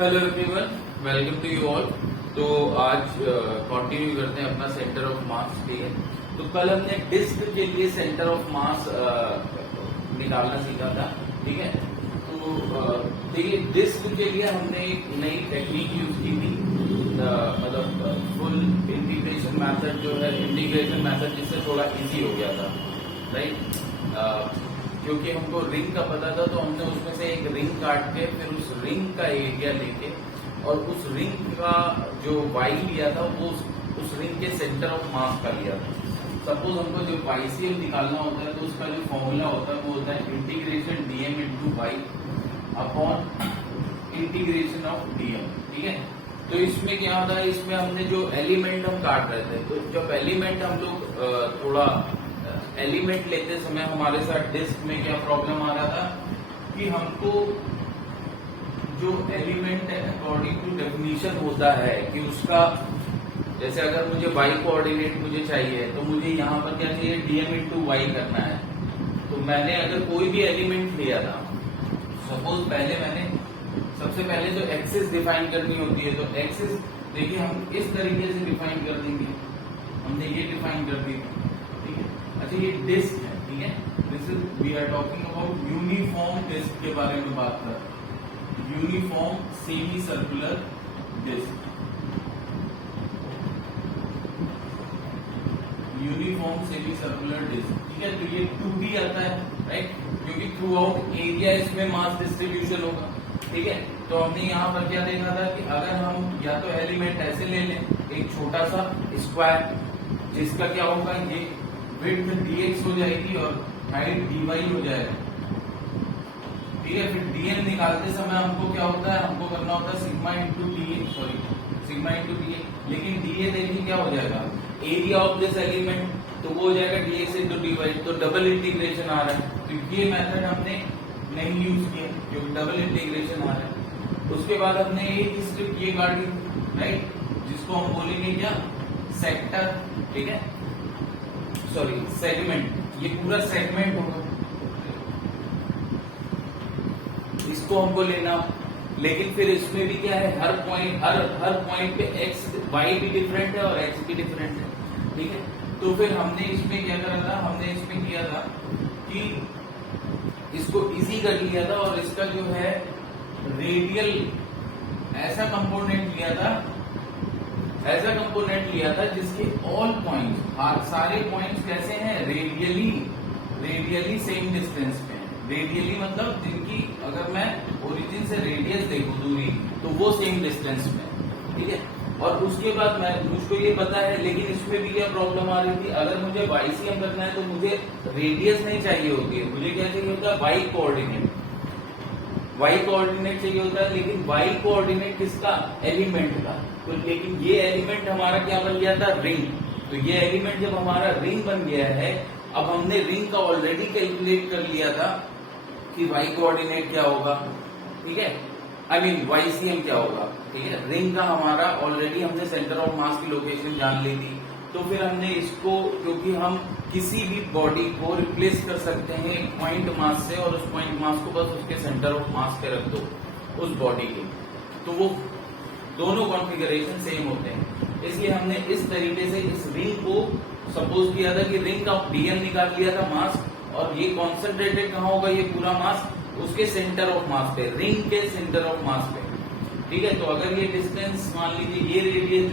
Hello everyone, welcome to you all. तो आज continue करते हैं अपना सेंटर ऑफ मास। ठीक है, तो कल हमने डिस्क के लिए सेंटर ऑफ मास निकालना सीखा था। ठीक है, तो देखिए डिस्क के लिए हमने एक नई टेक्निक यूज की थी, मतलब फुल इंटीग्रेशन मेथड जो है, इंटीग्रेशन मेथड जिससे थोड़ा इजी हो गया था, राइट। क्योंकि हमको रिंग का पता था, तो हमने उसमें से एक रिंग काट के फिर उस रिंग का एरिया लेके और उस रिंग का जो वाई लिया था वो उस रिंग के सेंटर ऑफ मास का लिया था। सपोज हमको जो वाईसीएम निकालना होता है तो उसका जो फॉर्मूला होता है वो होता है integration dm into y upon integration of dm. ठीक है, तो इसमें क्या होता है, इसमें हमने जो एलिमेंट हम काट रहे थे, तो जब एलिमेंट हम लोग थोड़ा एलिमेंट लेते समय हमारे साथ डिस्क में क्या प्रॉब्लम आ रहा था कि हमको जो एलिमेंट अकॉर्डिंग टू डेफिनेशन होता है कि उसका, जैसे अगर मुझे वाई कोऑर्डिनेट मुझे चाहिए तो मुझे यहाँ पर क्या चाहिए, डीएम इंटू वाई करना है। तो मैंने अगर कोई भी एलिमेंट लिया था, सपोज पहले मैंने सबसे पहले जो एक्सिस डिफाइन करनी होती है, तो एक्सिस देखिए हम इस तरीके से डिफाइन कर देंगे, हमने ये डिफाइन कर दी। ठीक है, अच्छा ये डिस्क है। ठीक है, this is we are talking about uniform disc के बारे में बात कर रहे हैं, uniform semi circular disc, uniform semi circular disc. ठीक है, तो ये 2D आता है, राइट, क्योंकि थ्रू आउट एरिया इसमें मास डिस्ट्रीब्यूशन होगा। ठीक है, तो हमने यहाँ पर क्या देखा था कि अगर हम या तो एलिमेंट ऐसे ले लें, एक छोटा सा स्क्वायर जिसका क्या होगा, ये विड्थ dx हो जाएगी और हाइट dy हो जाएगा। ठीक है, फिर dn निकालते समय हमको क्या होता है, हमको करना होता है sigma into D, sorry sigma into D, लेकिन dA देखिए क्या हो जाएगा, एरिया ऑफ दिस एलिमेंट, तो वो हो जाएगा dx इंटू dy, तो डबल इंटीग्रेशन आ रहा है। तो ये मेथड हमने नहीं यूज किया क्योंकि डबल इंटीग्रेशन आ रहा है। उसके बाद हमने एक स्ट्रिप ये काटी, राइट, जिसको हम बोलेंगे क्या, सेक्टर। ठीक है, सॉरी सेगमेंट, ये पूरा सेगमेंट होगा, इसको हमको लेना। लेकिन फिर इसमें भी क्या है, हर पॉइंट पे एक्स वाई भी डिफरेंट है और एक्स भी डिफरेंट है। ठीक है, तो फिर हमने इसमें क्या करा था, हमने इसमें किया था कि इसको इजी कर लिया था और इसका जो है रेडियल ऐसा कंपोनेंट लिया था जिसके ऑल पॉइंट्स, सारे पॉइंट्स कैसे हैं, रेडियली सेम डिस्टेंस पे हैं। रेडियली मतलब जिनकी अगर मैं ओरिजिन से रेडियस देखूं दूरी, तो वो सेम डिस्टेंस में है। ठीक है, और उसके बाद मुझको ये पता है, लेकिन इसमें भी क्या प्रॉब्लम आ रही थी, अगर मुझे वाईसीएम करना है तो मुझे रेडियस नहीं चाहिए होती है, मुझे क्या चाहिए होता है, वाई कोऑर्डिनेट चाहिए होता है। लेकिन वाई कोऑर्डिनेट किसका, एलिमेंट का। तो लेकिन ये एलिमेंट हमारा क्या बन गया था, रिंग। तो ये एलिमेंट जब हमारा रिंग बन गया है, अब हमने रिंग का ऑलरेडी कैलकुलेट कर लिया था कि वाई कोऑर्डिनेट क्या होगा। ठीक है, आई मीन वाईसीएम क्या होगा। ठीक है, रिंग का हमारा ऑलरेडी हमने सेंटर ऑफ मास की लोकेशन जान ली थी। तो फिर हमने इसको, क्योंकि हम किसी भी बॉडी को रिप्लेस कर सकते हैं एक पॉइंट मास से, और उस पॉइंट मास को बस उसके सेंटर ऑफ मास पे रख दो उस बॉडी के, तो वो दोनों कॉन्फ़िगरेशन सेम होते हैं। इसलिए हमने इस तरीके से इस रिंग को सपोज किया था कि रिंग का डीएम निकाल लिया था मास, और ये कॉन्सेंट्रेटेड कहाँ होगा, ये पूरा मास उसके सेंटर ऑफ मास पे, रिंग के सेंटर ऑफ मास पे। ठीक है, तो अगर ये डिस्टेंस मान लीजिए, ये रेडियस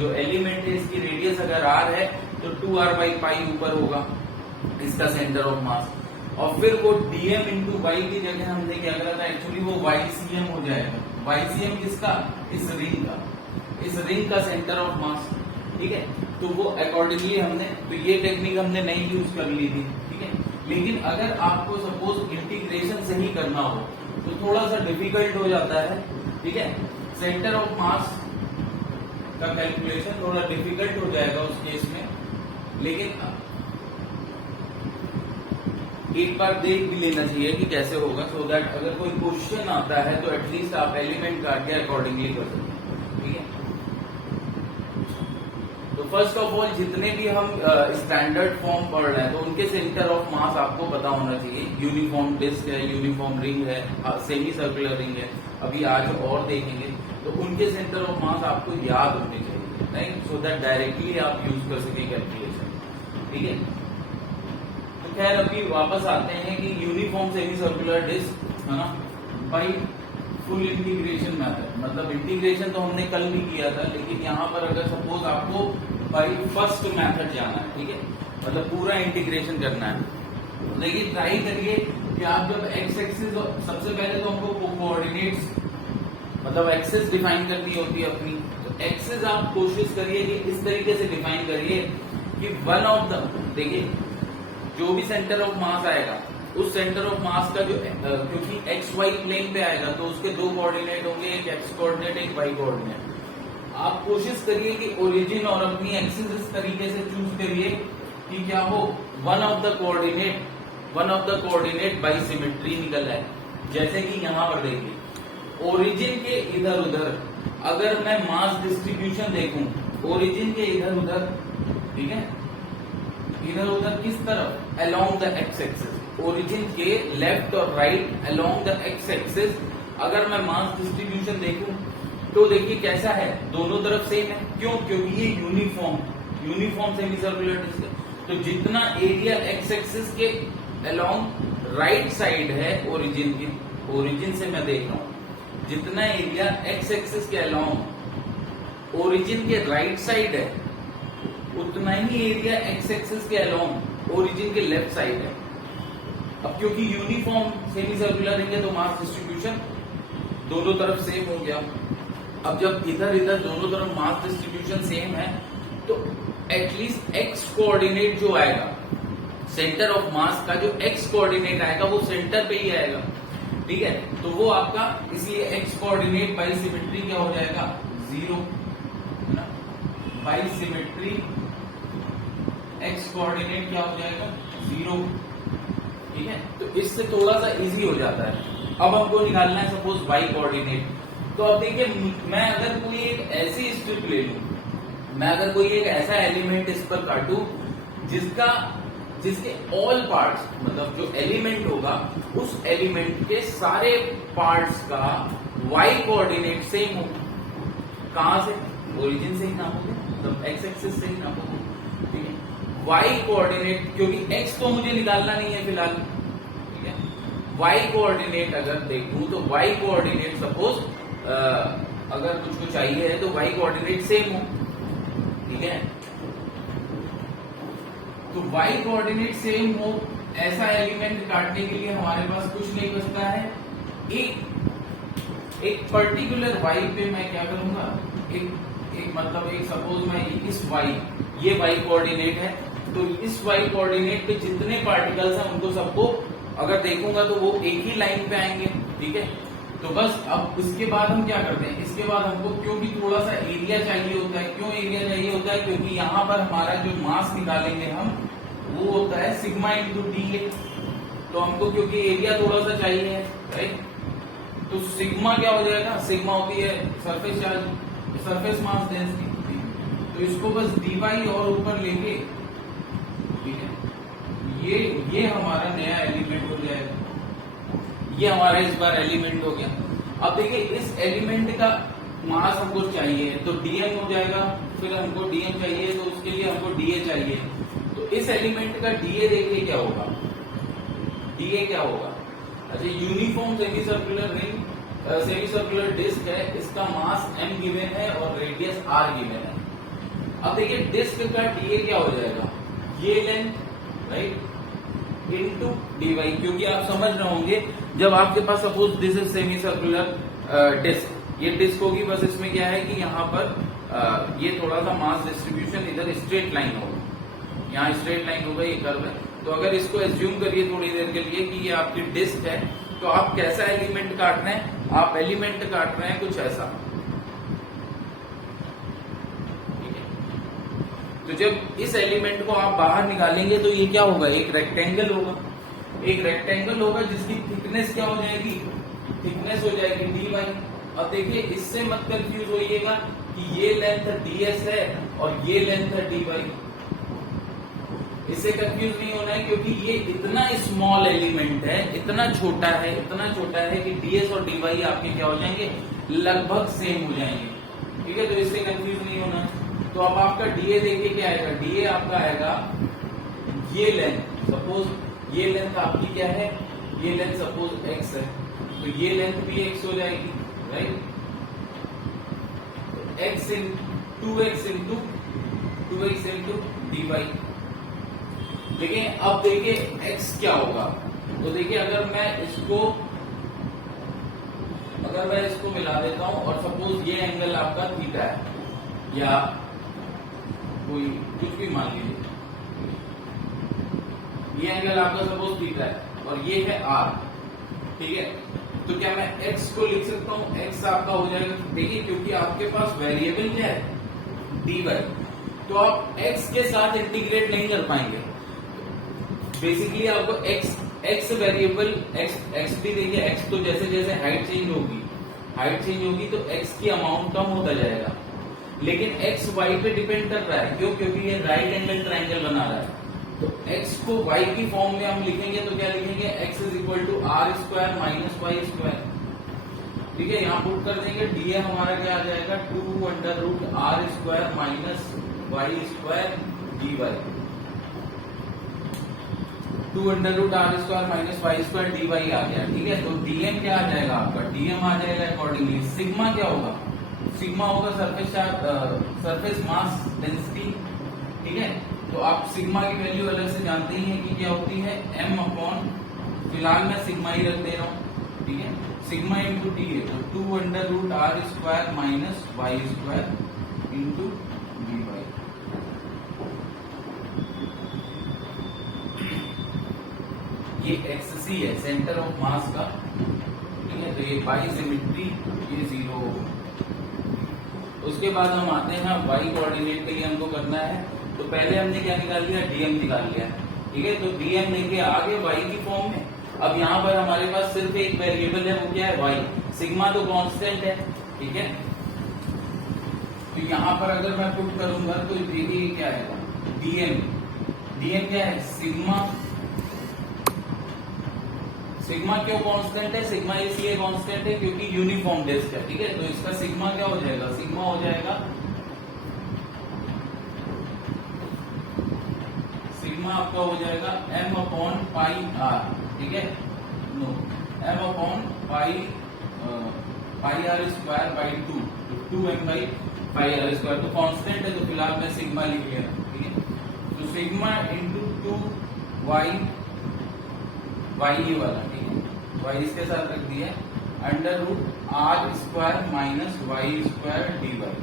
जो एलिमेंट है इसकी रेडियस अगर r है तो 2r/पाई ऊपर होगा इसका सेंटर ऑफ मास, और फिर वो dm इंटू वाई की जगह हमने क्या करा था, एक्चुअली वो वाईसीएम हो जाएगा। वाईसीएम किसका, इस रिंग का सेंटर ऑफ मास। ठीक है, तो वो अकॉर्डिंगली हमने, तो ये टेक्निक हमने नहीं यूज कर ली थी। ठीक है, लेकिन अगर आपको सपोज इंटीग्रेशन से ही करना हो तो थोड़ा सा डिफिकल्ट हो जाता है। ठीक है, सेंटर ऑफ मास का कैलकुलेशन थोड़ा डिफिकल्ट हो जाएगा उस केस में, लेकिन एक बार देख भी लेना चाहिए कि कैसे होगा, सो दैट अगर कोई क्वेश्चन आता है तो एटलीस्ट आप एलिमेंट काट के अकॉर्डिंगली कर सकते हैं। ठीक है, तो फर्स्ट ऑफ ऑल जितने भी हम स्टैंडर्ड फॉर्म पढ़ रहे हैं तो उनके सेंटर ऑफ मास आपको पता होना चाहिए। यूनिफॉर्म डिस्क है, यूनिफॉर्म रिंग है, सेमी सर्कुलर रिंग है, अभी आज और देखेंगे। तो उनके सेंटर ऑफ मास आपको याद होने चाहिए, राइट, सो दैट डायरेक्टली आप यूज कर सके कैलकुलेशन। ठीक है, तो खैर अभी वापस आते हैं कि यूनिफॉर्म सेमी सर्कुलर डिस्क है ना बाई फुल इंटीग्रेशन मेथड, मतलब इंटीग्रेशन तो हमने कल भी किया था, लेकिन यहाँ पर अगर सपोज आपको बाई फर्स्ट मेथड जाना है, ठीक है, मतलब पूरा इंटीग्रेशन करना है, लेकिन ट्राई करिए कि आप जब एक्स एक्सिस, सबसे पहले तो हमको कोऑर्डिनेट्स मतलब एक्सेस डिफाइन करनी होती है अपनी, तो एक्सेस आप कोशिश करिए कि इस तरीके से डिफाइन करिए कि वन ऑफ द, देखिए जो भी सेंटर ऑफ मास आएगा उस सेंटर ऑफ मास का जो क्योंकि एक्स वाई प्लेन पे आएगा तो उसके दो कोऑर्डिनेट होंगे, एक एक्स कोऑर्डिनेट एक वाई कोऑर्डिनेट। आप कोशिश करिए कि ओरिजिन और अपनी एक्सिस इस तरीके से चूज करिए कि क्या हो, one of the coordinate by symmetry निकल आए। जैसे कि यहाँ पर देखिए ओरिजिन के इधर उधर अगर मैं मास डिस्ट्रीब्यूशन देखूं, ओरिजिन के इधर उधर, ठीक है, इधर उधर किस तरफ, along the x axis, origin के लेफ्ट और right along the x axis अगर मैं मास डिस्ट्रीब्यूशन देखूं तो देखिए कैसा है, दोनों तरफ सेम है। क्यों? क्योंकि ये यूनिफॉर्म सेमी सर्कुलर डिस्क है। तो जितना एरिया एक्स एक्सिस के अलोंग राइट साइड है ओरिजिन की, ओरिजिन से मैं देख रहा हूं, जितना एरिया एक्स एक्सिस के अलोंग ओरिजिन के राइट साइड है उतना ही एरिया एक्स एक्सिस के अलोंग ओरिजिन के लेफ्ट साइड है। अब क्योंकि यूनिफॉर्म सेमी सर्कुलर रिंग है तो मास डिस्ट्रीब्यूशन दोनों तरफ सेम हो गया। अब जब इधर इधर दोनों तरफ मास डिस्ट्रीब्यूशन सेम है तो एटलीस्ट एक्स कोऑर्डिनेट जो आएगा, सेंटर ऑफ मास का जो एक्स कोऑर्डिनेट आएगा वो सेंटर पे ही आएगा, ठीक है, तो वो आपका, इसलिए एक्स कोऑर्डिनेट बाई सिमेट्री क्या हो जाएगा, 0, है ना, बाई सिमेट्री एक्स कोऑर्डिनेट क्या हो जाएगा, 0, ठीक है। तो इससे थोड़ा सा इजी हो जाता है। अब हमको निकालना है सपोज वाई कोऑर्डिनेट। तो अब देखिए मैं अगर कोई एक ऐसी स्ट्रिप ले लूं, मैं अगर कोई एक ऐसा एलिमेंट इस पर काटूं जिसके ऑल पार्ट्स, मतलब जो एलिमेंट होगा उस एलिमेंट के सारे पार्ट्स का वाई कोऑर्डिनेट सेम हो, कहां से, ओरिजिन से ही नापोगे, मतलब एक्स एक्सिस से ही नापोगे, ठीक है। वाई कोऑर्डिनेट, क्योंकि एक्स तो मुझे निकालना नहीं है फिलहाल, ठीक है, वाई कोऑर्डिनेट अगर देखूं तो वाई कोऑर्डिनेट सपोज अगर मुझको चाहिए है तो वाई कोऑर्डिनेट सेम हो, ठीक है। तो वाई कोऑर्डिनेट सेम हो, ऐसा एलिमेंट काटने के लिए हमारे पास कुछ नहीं बचता है, एक पर्टिकुलर वाई पे मैं क्या करूंगा, एक मतलब एक सपोज मैं इस वाई, ये वाई कोऑर्डिनेट है, तो इस वाई कोऑर्डिनेट पे जितने पार्टिकल्स हैं उनको सबको अगर देखूंगा तो वो एक ही लाइन पे आएंगे, ठीक है। तो बस अब इसके बाद हम क्या करते हैं, इसके बाद हमको क्योंकि थोड़ा सा एरिया चाहिए होता है, क्यों एरिया चाहिए होता है, क्योंकि यहाँ पर हमारा जो मास निकालेंगे हम वो होता है सिग्मा इंटू डी, तो हमको क्योंकि एरिया थोड़ा सा चाहिए, राइट, तो सिग्मा क्या हो जाएगा, सिग्मा होती है surface charge, surface mass density, तो इसको बस dy और ऊपर लेके, ठीक है, ये हमारा नया एलिमेंट हो जाएगा, ये हमारा इस बार एलिमेंट हो गया। अब देखिए इस एलिमेंट का मास हमको चाहिए तो dm हो जाएगा, फिर हमको dm चाहिए तो उसके लिए हमको dA चाहिए, तो इस एलिमेंट का dA देखिए क्या होगा, dA क्या होगा, अच्छा uniform semi circular ring, semi circular disc है, इसका मास m गिवन है और रेडियस r गिवन है। अब देखिए डिस्क का dA क्या हो जाएगा, ये लेंथ, राइट, इनटू dy, क्योंकि आप समझ रहे होंगे जब आपके पास suppose this is semi circular disc, ये डिस्क होगी, बस इसमें क्या है कि यहाँ पर ये थोड़ा सा मास डिस्ट्रीब्यूशन इधर स्ट्रेट लाइन होगा, यहाँ स्ट्रेट लाइन होगा, ये कर्व है, तो अगर इसको एज्यूम करिए थोड़ी देर के लिए कि ये आपकी डिस्क है, तो आप कैसा एलिमेंट काट रहे हैं, आप एलिमेंट काट रहे हैं कुछ ऐसा, ठीक है। तो जब इस एलिमेंट को आप बाहर निकालेंगे तो ये क्या होगा, एक रेक्टेंगल होगा, एक रेक्टेंगल होगा जिसकी थिकनेस क्या हो जाएगी, थिकनेस हो जाएगी dy। अब देखिए इससे मत कंफ्यूज होइएगा कि ये लेंथ ds है और ये लेंथ है dy। इससे कंफ्यूज नहीं होना है, क्योंकि ये इतना स्मॉल एलिमेंट है, इतना छोटा है कि ds और dy आपके क्या हो जाएंगे, लगभग सेम हो जाएंगे। ठीक है, तो इससे कंफ्यूज नहीं होना है। तो अब आपका dA देखिए क्या आएगा, dA आपका आएगा ये लेंथ, सपोज ये लेंथ आपकी क्या है, ये लेंथ सपोज x है, तो ये लेंथ भी x हो जाएगी, राइट। x इन 2x इंटू dy। देखिए अब देखिए x क्या होगा, तो देखिए अगर मैं इसको मिला देता हूं और सपोज ये एंगल आपका थीटा है या कोई कुछ भी मान लीजिए, ये एंगल आपका सपोज थीटा है और ये है r, ठीक है। तो क्या मैं x को लिख सकता हूं, x आपका हो जाएगा, देखिए क्योंकि आपके पास वेरिएबल क्या है dy, तो आप x के साथ इंटीग्रेट नहीं कर पाएंगे। बेसिकली आपको x वेरिएबल x भी देखिए, x तो जैसे जैसे हाइट चेंज होगी तो x की अमाउंट कम होता जाएगा, लेकिन x y पे डिपेंड कर रहा है, क्यों, क्योंकि ये राइट एंगल ट्रायंगल बना रहा है। तो x को y की फॉर्म में हम लिखेंगे तो क्या लिखेंगे, x is equal to r square minus y square. ठीक है, यहाँ पुट कर देंगे, dA हमारा क्या आ जाएगा 2 under root r square minus y square dy, 2 under root r square minus y square dy आ गया। ठीक है, तो dm क्या आ जाएगा आपका, dm आ जाएगा अकॉर्डिंगली सिग्मा क्या होगा, सिग्मा होगा सरफेस मास डेंसिटी। ठीक है, तो आप सिग्मा की वैल्यू अलग से जानते ही हैं कि क्या होती है m अपॉन, फिलहाल मैं सिग्मा ही रख दे रहा हूँ। ठीक है, सिग्मा इंटू डी है तो 2 under root r square minus y square into d y. ये एक्ससी है सेंटर ऑफ मास का। ठीक है, तो ये बाई सिमेट्री ये 0 होगा। उसके बाद हम आते हैं वाई कोऑर्डिनेट के लिए हमको करना है, तो पहले हमने क्या निकाल लिया, डीएम निकाल लिया। ठीक है, तो डीएम लेके आगे वाई की फॉर्म में। अब यहाँ पर हमारे पास सिर्फ एक वेरिएबल है, वो क्या है वाई, सिग्मा तो कांस्टेंट है। ठीक है, तो यहाँ पर अगर मैं पुट करूंगा तो देखिए क्या आएगा, डीएम क्या है सिग्मा। सिग्मा क्यों कांस्टेंट है, सिग्मा इसलिए कांस्टेंट है क्योंकि यूनिफॉर्म टेस्ट है। ठीक है, तो इसका सिग्मा क्या हो जाएगा, सिग्मा हो जाएगा, सिग्मा आपका हो जाएगा m अपॉन पाई आर। ठीक है, no m upon pi r square by 2m by pi r square. तो कांस्टेंट है तो फिलहाल मैं सिग्मा लिख ले रहा हूँ। ठीक है, तो सिग्मा इंटू 2y ये वाला, ठीक है, y इसके साथ रख दिया, under root r square minus y square d y.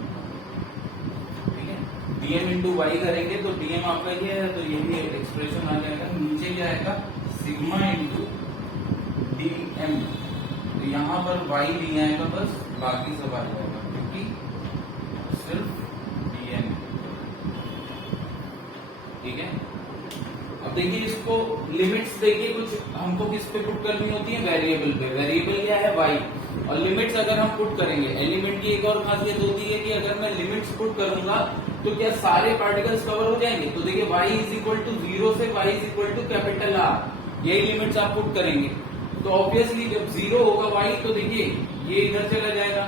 ठीक है, डीएम इंटू वाई करेंगे तो डीएम आपका ये है, तो ये भी एक्सप्रेशन आ जाएगा। नीचे क्या आएगा, सिग्मा इंटू डीएम, तो यहाँ पर वाई नहीं आएगा, बस बाकी सब आ जाएगा क्योंकि सिर्फ डीएम। ठीक है, अब देखिए इसको लिमिट्स देखिए, कुछ हमको किस पे पुट करनी होती है, वेरिएबल पे। वेरिएबल क्या है वाई, और लिमिट्स अगर हम पुट करेंगे, एलिमेंट की एक और खासियत होती है कि अगर मैं लिमिट्स पुट करूंगा तो क्या सारे पार्टिकल्स कवर हो जाएंगे। तो देखिए y इज इक्वल टू 0 से y is equal to capital R, यही लिमिट्स आप पुट करेंगे। तो ऑब्वियसली जब 0 होगा y, तो देखिए ये इधर चला जाएगा।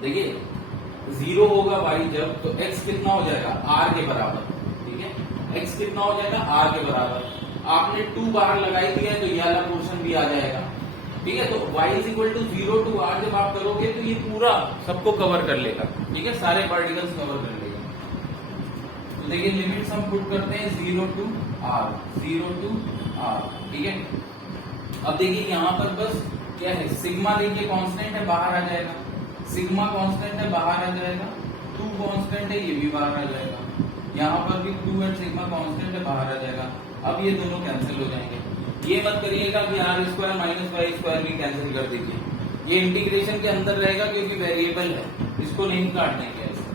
देखिए 0 होगा y जब, तो x कितना हो जाएगा, R के बराबर। ठीक है, x कितना हो जाएगा, R के बराबर। आपने 2 बाहर लगाई दिया है तो ये वाला पोर्शन भी आ जाएगा। ठीक है, तो y is equal to 0 to R जब आप करोगे तो ये पूरा सबको कवर कर लेगा। ठीक है, सारे पार्टिकल्स कवर कर लेगा। तो देखिए लिमिट्स हम पुट करते हैं 0 टू R। ठीक है, अब देखिए यहाँ पर बस क्या है, सिग्मा देखिए कांस्टेंट है, बाहर आ जाएगा, सिग्मा कांस्टेंट है, बाहर आ जाएगा, 2 कांस्टेंट है, ये भी बाहर आ जाएगा, यहाँ पर भी 2 एंड सिग्मा कांस्टेंट है, बाहर आ जाएगा। अब ये दोनों कैंसिल हो जाएंगे। ये मत करिएगा कि r square minus y square भी कैंसिल कर दीजिए, ये इंटीग्रेशन के अंदर रहेगा क्योंकि वेरिएबल है, इसको नहीं काटने के ऐसे।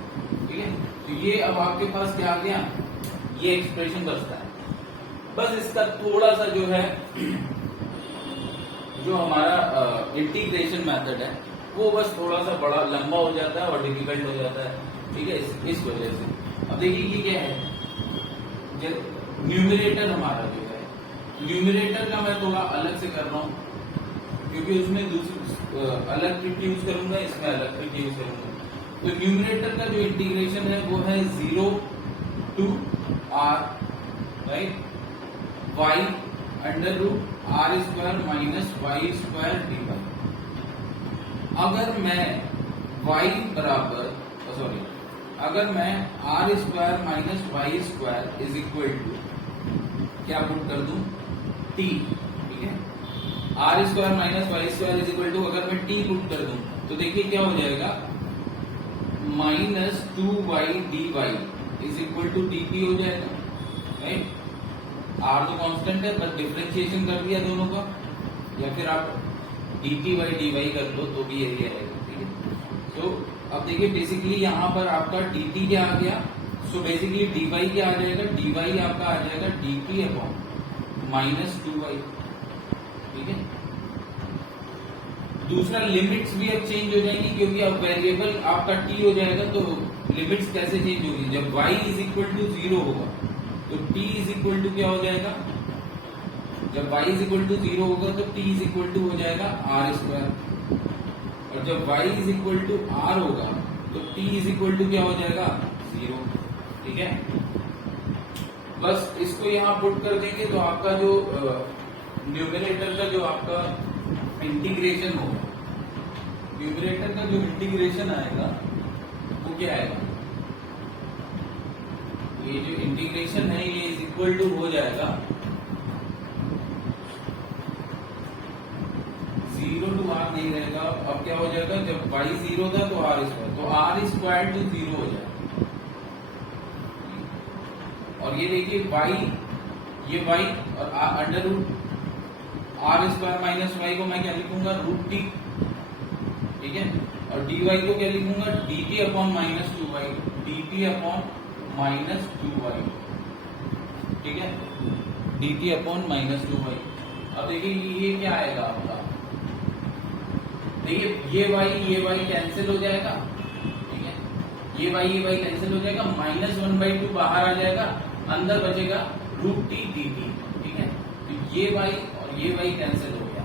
ठीक है, तो ये अब आपके पास क्या आ गया, ये एक्सप्रेशन बचता है। बस इसका थोड़ा सा जो है, जो हमारा इंटीग्रेशन मेथड है वो बस थोड़ा सा बड़ा लंबा हो जाता है और डिफिकल्ट हो जाता है। ठीक है, इस वजह से। अब देखिए ये क्या है, न्यूमरेटर हमारा जो है, न्यूमरेटर का मैं थोड़ा अलग से कर रहा हूँ क्योंकि उसमें दूसरी अलग ट्रिक यूज करूंगा, इसमें अलग ट्रिक यूज करूंगा। तो न्यूमरेटर का जो इंटीग्रेशन है वो है 0 to r right y under root r square minus y square dy। अगर मैं y बराबर सॉरी अगर मैं r square minus y square is equal to क्या पुट कर दूं t, ठीक है, r square minus y square is equal to अगर मैं t पुट कर दूं तो देखिए क्या हो जाएगा, minus 2y dy is equal to dp हो जाएगा, राइट। r तो कांस्टेंट है बस डिफरेंशिएशन कर दिया दोनों का, या फिर आप dt बाई dy कर लो तो भी यही आएगा, ठीक है। तो अब देखिए बेसिकली यहाँ पर आपका dt क्या आ गया, सो बेसिकली dy क्या आ जाएगा, dy आपका आ जाएगा dp अपॉन माइनस 2y, ठीक है। दूसरा लिमिट्स भी अब चेंज हो जाएंगी क्योंकि अब वेरिएबल आपका t हो जाएगा, तो लिमिट्स कैसे चेंज होगी, जब y इज इक्वल टू 0 होगा तो t इज इक्वल टू क्या हो जाएगा, जब y इज इक्वल टू 0 होगा तो t इज इक्वल टू हो जाएगा r स्क्वायर, और जब y is equal to r होगा तो t इज इक्वल टू क्या हो जाएगा 0, ठीक है। बस इसको यहाँ पुट कर देंगे तो आपका जो न्यूमरेटर का जो आपका इंटीग्रेशन होगा, न्यूमरेटर का जो इंटीग्रेशन आएगा वो क्या आएगा, ये जो इंटीग्रेशन है ये इज इक्वल टू हो जाएगा 0 टू r नहीं रहेगा, अब क्या हो जाएगा, जब y 0 था तो r स्क्वायर, तो r स्क्वायर टू 0 हो जाएगा। और ये देखिए ये y और under root r square minus y को मैं क्या लिखूंगा, रूट टी, ठीक है। और dy को क्या लिखूंगा, dt upon minus 2y, dt upon minus 2y, ठीक है, dt अपॉन माइनस 2y। अब देखिए ये क्या आएगा आपका, देखिए ये y कैंसिल हो जाएगा, ठीक है, ये y कैंसिल हो जाएगा, माइनस 1/2 बाहर आ जाएगा, अंदर बचेगा रूट टी dt, ठीक है। तो ये y और ये y कैंसिल हो गया,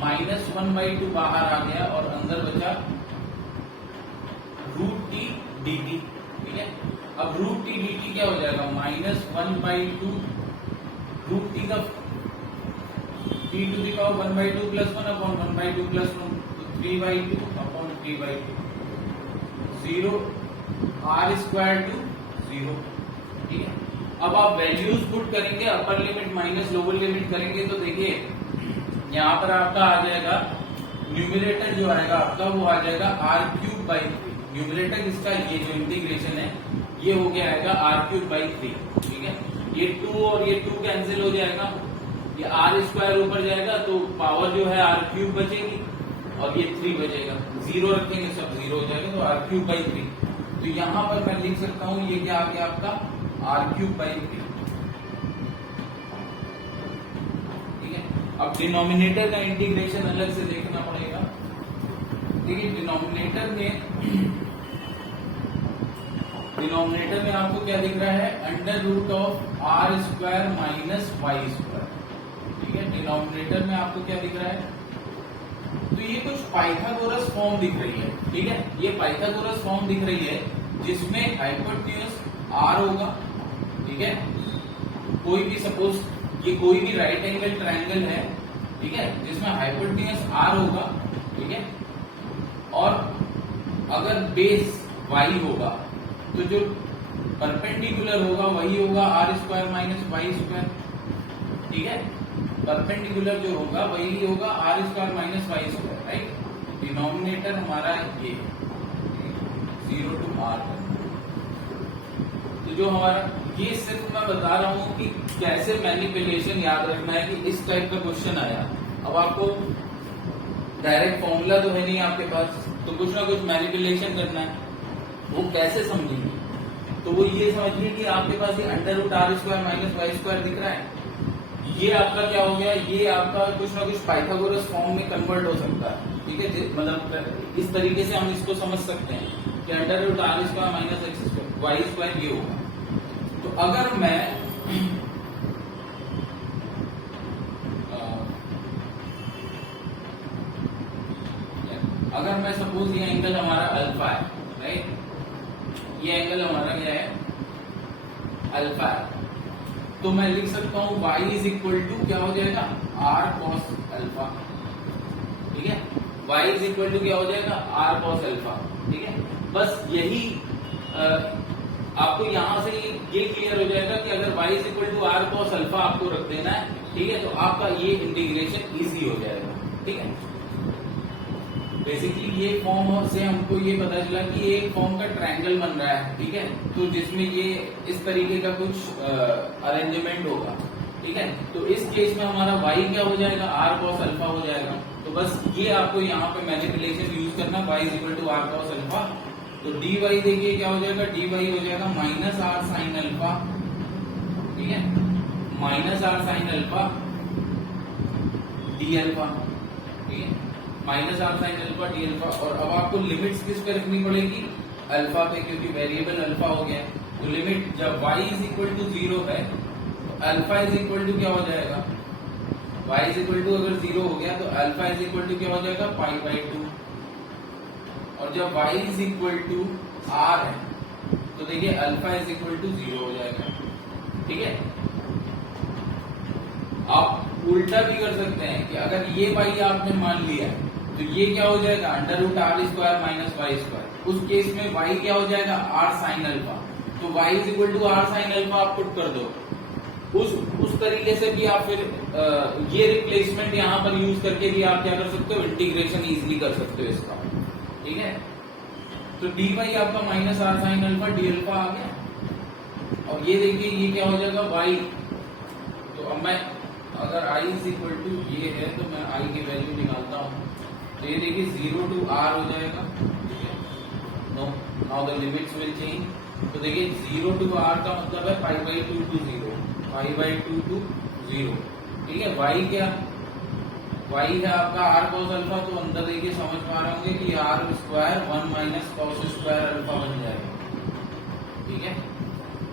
माइनस 1/2 बाहर आ गया और अंदर बचा रूट टी dt, ठीक है। अब रूट टी dt क्या हो जाएगा, माइनस 1/2 रूट टी का t to the power 1/2 plus 1 upon 1/2 plus 1, तो 3/2 अपॉन 3/2, 0 r स्क्वायर टू 0, ठीक है। अब आप वैल्यूज पुट करेंगे, अपर लिमिट माइनस लोअर लिमिट करेंगे तो देखिए यहाँ पर आपका आ जाएगा, न्यूमरेटर जो आएगा आपका वो आ जाएगा r³/3, न्यूमरेटर इसका ये जो इंटीग्रेशन है ये हो गया आएगा r³/3, ठीक है। ये 2 और ये 2 कैंसिल हो जाएगा, ये r स्क्वायर ऊपर जाएगा तो पावर जो है r³ बचेगी और ये 3 बचेगा, 0 रखेंगे सब 0 हो जाएगा, तो r³/3। तो यहाँ पर मैं लिख सकता हूँ ये क्या आ गया आपका r³/3, ठीक है। अब डिनोमिनेटर का इंटीग्रेशन अलग से देखना पड़ेगा, देखिए डिनोमिनेटर में आपको क्या दिख रहा है, under root of r square minus y square, ठीक है। डिनोमिनेटर में आपको क्या दिख रहा है, तो ये कुछ पाइथागोरस फॉर्म दिख रही है, ठीक है। ये पाइथागोरस फॉर्म दिख रही है जिसमें हाइपोटेन्यूज r होगा, ठीक है। कोई भी सपोज ये कोई भी राइट एंगल ट्रायंगल है, ठीक है, जिसमें हाइपोटेन्यूज r होगा, ठीक है। और अगर बेस y होगा तो जो परपेंडिकुलर होगा वही होगा r square minus y square, ठीक है। परपेंडिकुलर जो होगा वही होगा r square minus y square, right. Denominator हमारा ये 0 टू r, तो जो हमारा ये सिर्फ मैं बता रहा हूँ कि कैसे मैनिपुलेशन याद रखना है कि इस टाइप का क्वेश्चन आया। अब आपको डायरेक्ट फॉर्मूला तो है नहीं आपके पास, तो कुछ ना कुछ मैनिपुलेशन करना है, वो कैसे समझेंगे, तो वो ये समझिए कि आपके पास ये under root r square minus y square दिख रहा है, ये आपका क्या हो गया, ये आपका कुछ ना कुछ पाइथागोरस फॉर्म में कन्वर्ट हो सकता है, ठीक है। मतलब इस तरीके से हम इसको समझ सकते हैं। कि under root r square minus x square y square ये होगा। तो अगर मैं सपोज ये एंगल हमारा अल्फा है, राइट, ये एंगल हमारा क्या है, अल्फा है, तो मैं लिख सकता हूं y इज इक्वल टू क्या हो जाएगा, r cos अल्फा, ठीक है, y इज इक्वल टू क्या हो जाएगा, r cos अल्फा, ठीक है। बस यही आपको यहां से ये क्लियर हो जाएगा कि अगर y is equal to r cos alpha आपको रख देना है, ठीक है, तो आपका ये इंटीग्रेशन इजी हो जाएगा, ठीक है। बेसिकली ये फॉर्म से हमको ये पता चला कि ये एक फॉर्म का ट्रायंगल बन रहा है, ठीक है, तो जिसमें ये इस तरीके का कुछ अरेंजमेंट होगा, ठीक है। तो इस केस में हमारा y क्या हो जाएगा, r cos अल्फा हो जाएगा। तो बस ये आपको यहाँ पे मैनिपुलेशन यूज करना, y is equal to r cos alpha. तो dy देखिए क्या हो जाएगा, dy हो जाएगा माइनस r sin अल्फा, ठीक है, minus r sin alpha d alpha, ठीक है, minus r sine alpha d alpha. और अब आपको लिमिट्स किस पे रखनी पड़ेगी, अल्फा पे, क्योंकि वेरिएबल अल्फा हो गया। तो लिमिट जब y इज इक्वल टू 0 है तो अल्फा इज इक्वल टू क्या हो जाएगा, y इज इक्वल टू अगर 0 हो गया तो अल्फा इज इक्वल टू क्या हो जाएगा, पाई बाई 2। और जब y is equal to r है तो देखिए अल्फा इज इक्वल टू 0 हो जाएगा, ठीक है। आप उल्टा भी कर सकते हैं कि अगर ये y आपने मान लिया है तो ये क्या हो जाएगा, under root r square minus y square. उस केस में y क्या हो जाएगा, r साइन अल्फा। तो y is equal to r sine alpha आप पुट कर दो। उस तरीके से भी आप फिर ये रिप्लेसमेंट यहाँ पर यूज करके भी आप क्या कर सकते हो, इंटीग्रेशन इजीली कर सकते हो इसका, ठीक है। तो dy आपका minus r sine alpha d alpha आ गया। और ये देखिए ये क्या हो जाएगा, y। तो अब मैं अगर i इज इक्वल टू ये है तो मैं i की वैल्यू निकालता हूँ। तो ये देखिए 0 टू r हो जाएगा, ठीक है। Now the limits will change. तो देखिए 0 टू r का मतलब है pi by 2 to 0, pi by 2 to 0, ठीक है। y क्या, y है आपका r cos अल्फा। तो अंदर देखिए समझ पा रहे होंगे कि r square 1 minus cos square alpha बन जाएगा, ठीक है।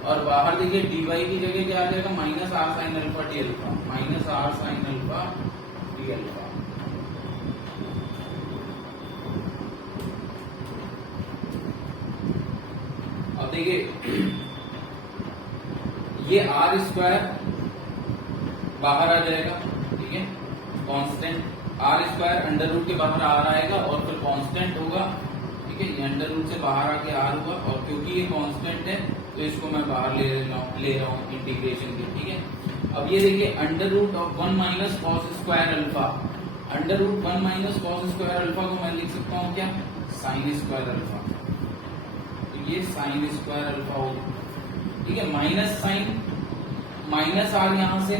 और बाहर देखिए dy की जगह क्या आ जाएगा, minus r sine alpha d alpha, minus r sine alpha d alpha. अब देखिए ये आर स्क्वायर बाहर आ जाएगा, ठीक है, constant r square under root के बाहर आर आएगा और फिर कांस्टेंट होगा, ठीक है। ये अंडर रूट से बाहर आके आर होगा और क्योंकि ये कांस्टेंट है तो इसको मैं बाहर ले रहा हूँ इंटीग्रेशन के, ठीक है। अब ये देखिए under root of 1 minus cos square alpha, under root 1 minus cos square alpha को मैं लिख सकता हूँ क्या, साइन स्क्वायर अल्फा। तो ये साइन स्क्वायर अल्फा होगा, ठीक है। माइनस साइन माइनस आर यहाँ से,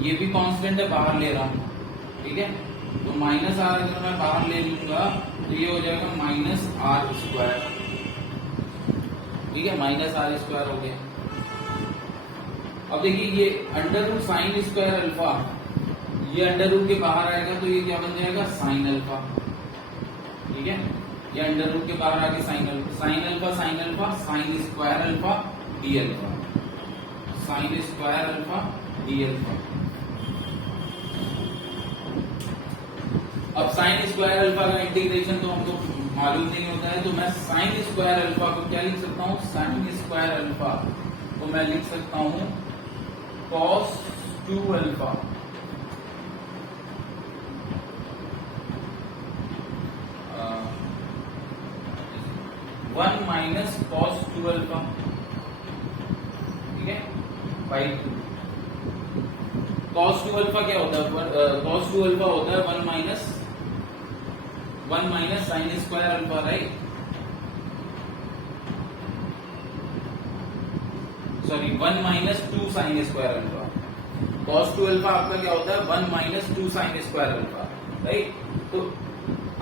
ये भी कांस्टेंट है, बाहर ले रहा हूँ, ठीक है। तो माइनस आर अगर मैं बाहर ले लूंगा तो ये हो जाएगा माइनस आर स्क्वायर, ठीक है, माइनस आर स्क्वायर हो गया। अब देखिए ये under root sine square alpha, ये अंडर रूट के बाहर आएगा तो ये क्या बन जाएगा, साइन अल्फा, ठीक है। ये अंडर रूट के बाहर आके sine alpha, sine alpha sine alpha, sign square alpha d alpha, sign square alpha d alpha. अब साइन स्क्वायर अल्फा का इंटीग्रेशन तो हमको मालूम नहीं होता है, तो मैं साइन स्क्वायर अल्फा को क्या लिख सकता हूँ, साइन स्क्वायर अल्फा को मैं लिख सकता हूँ cos 2 alpha, one minus cos 2 alpha, ठीक है, बाई 2। cos 2 अल्फा क्या होता है, cos 2 अल्फा होता है 1 minus sign square alpha, right, sorry 1 minus 2 sign square alpha. cos 2 alpha आपका क्या होता है, 1 minus 2 sign square alpha, right. तो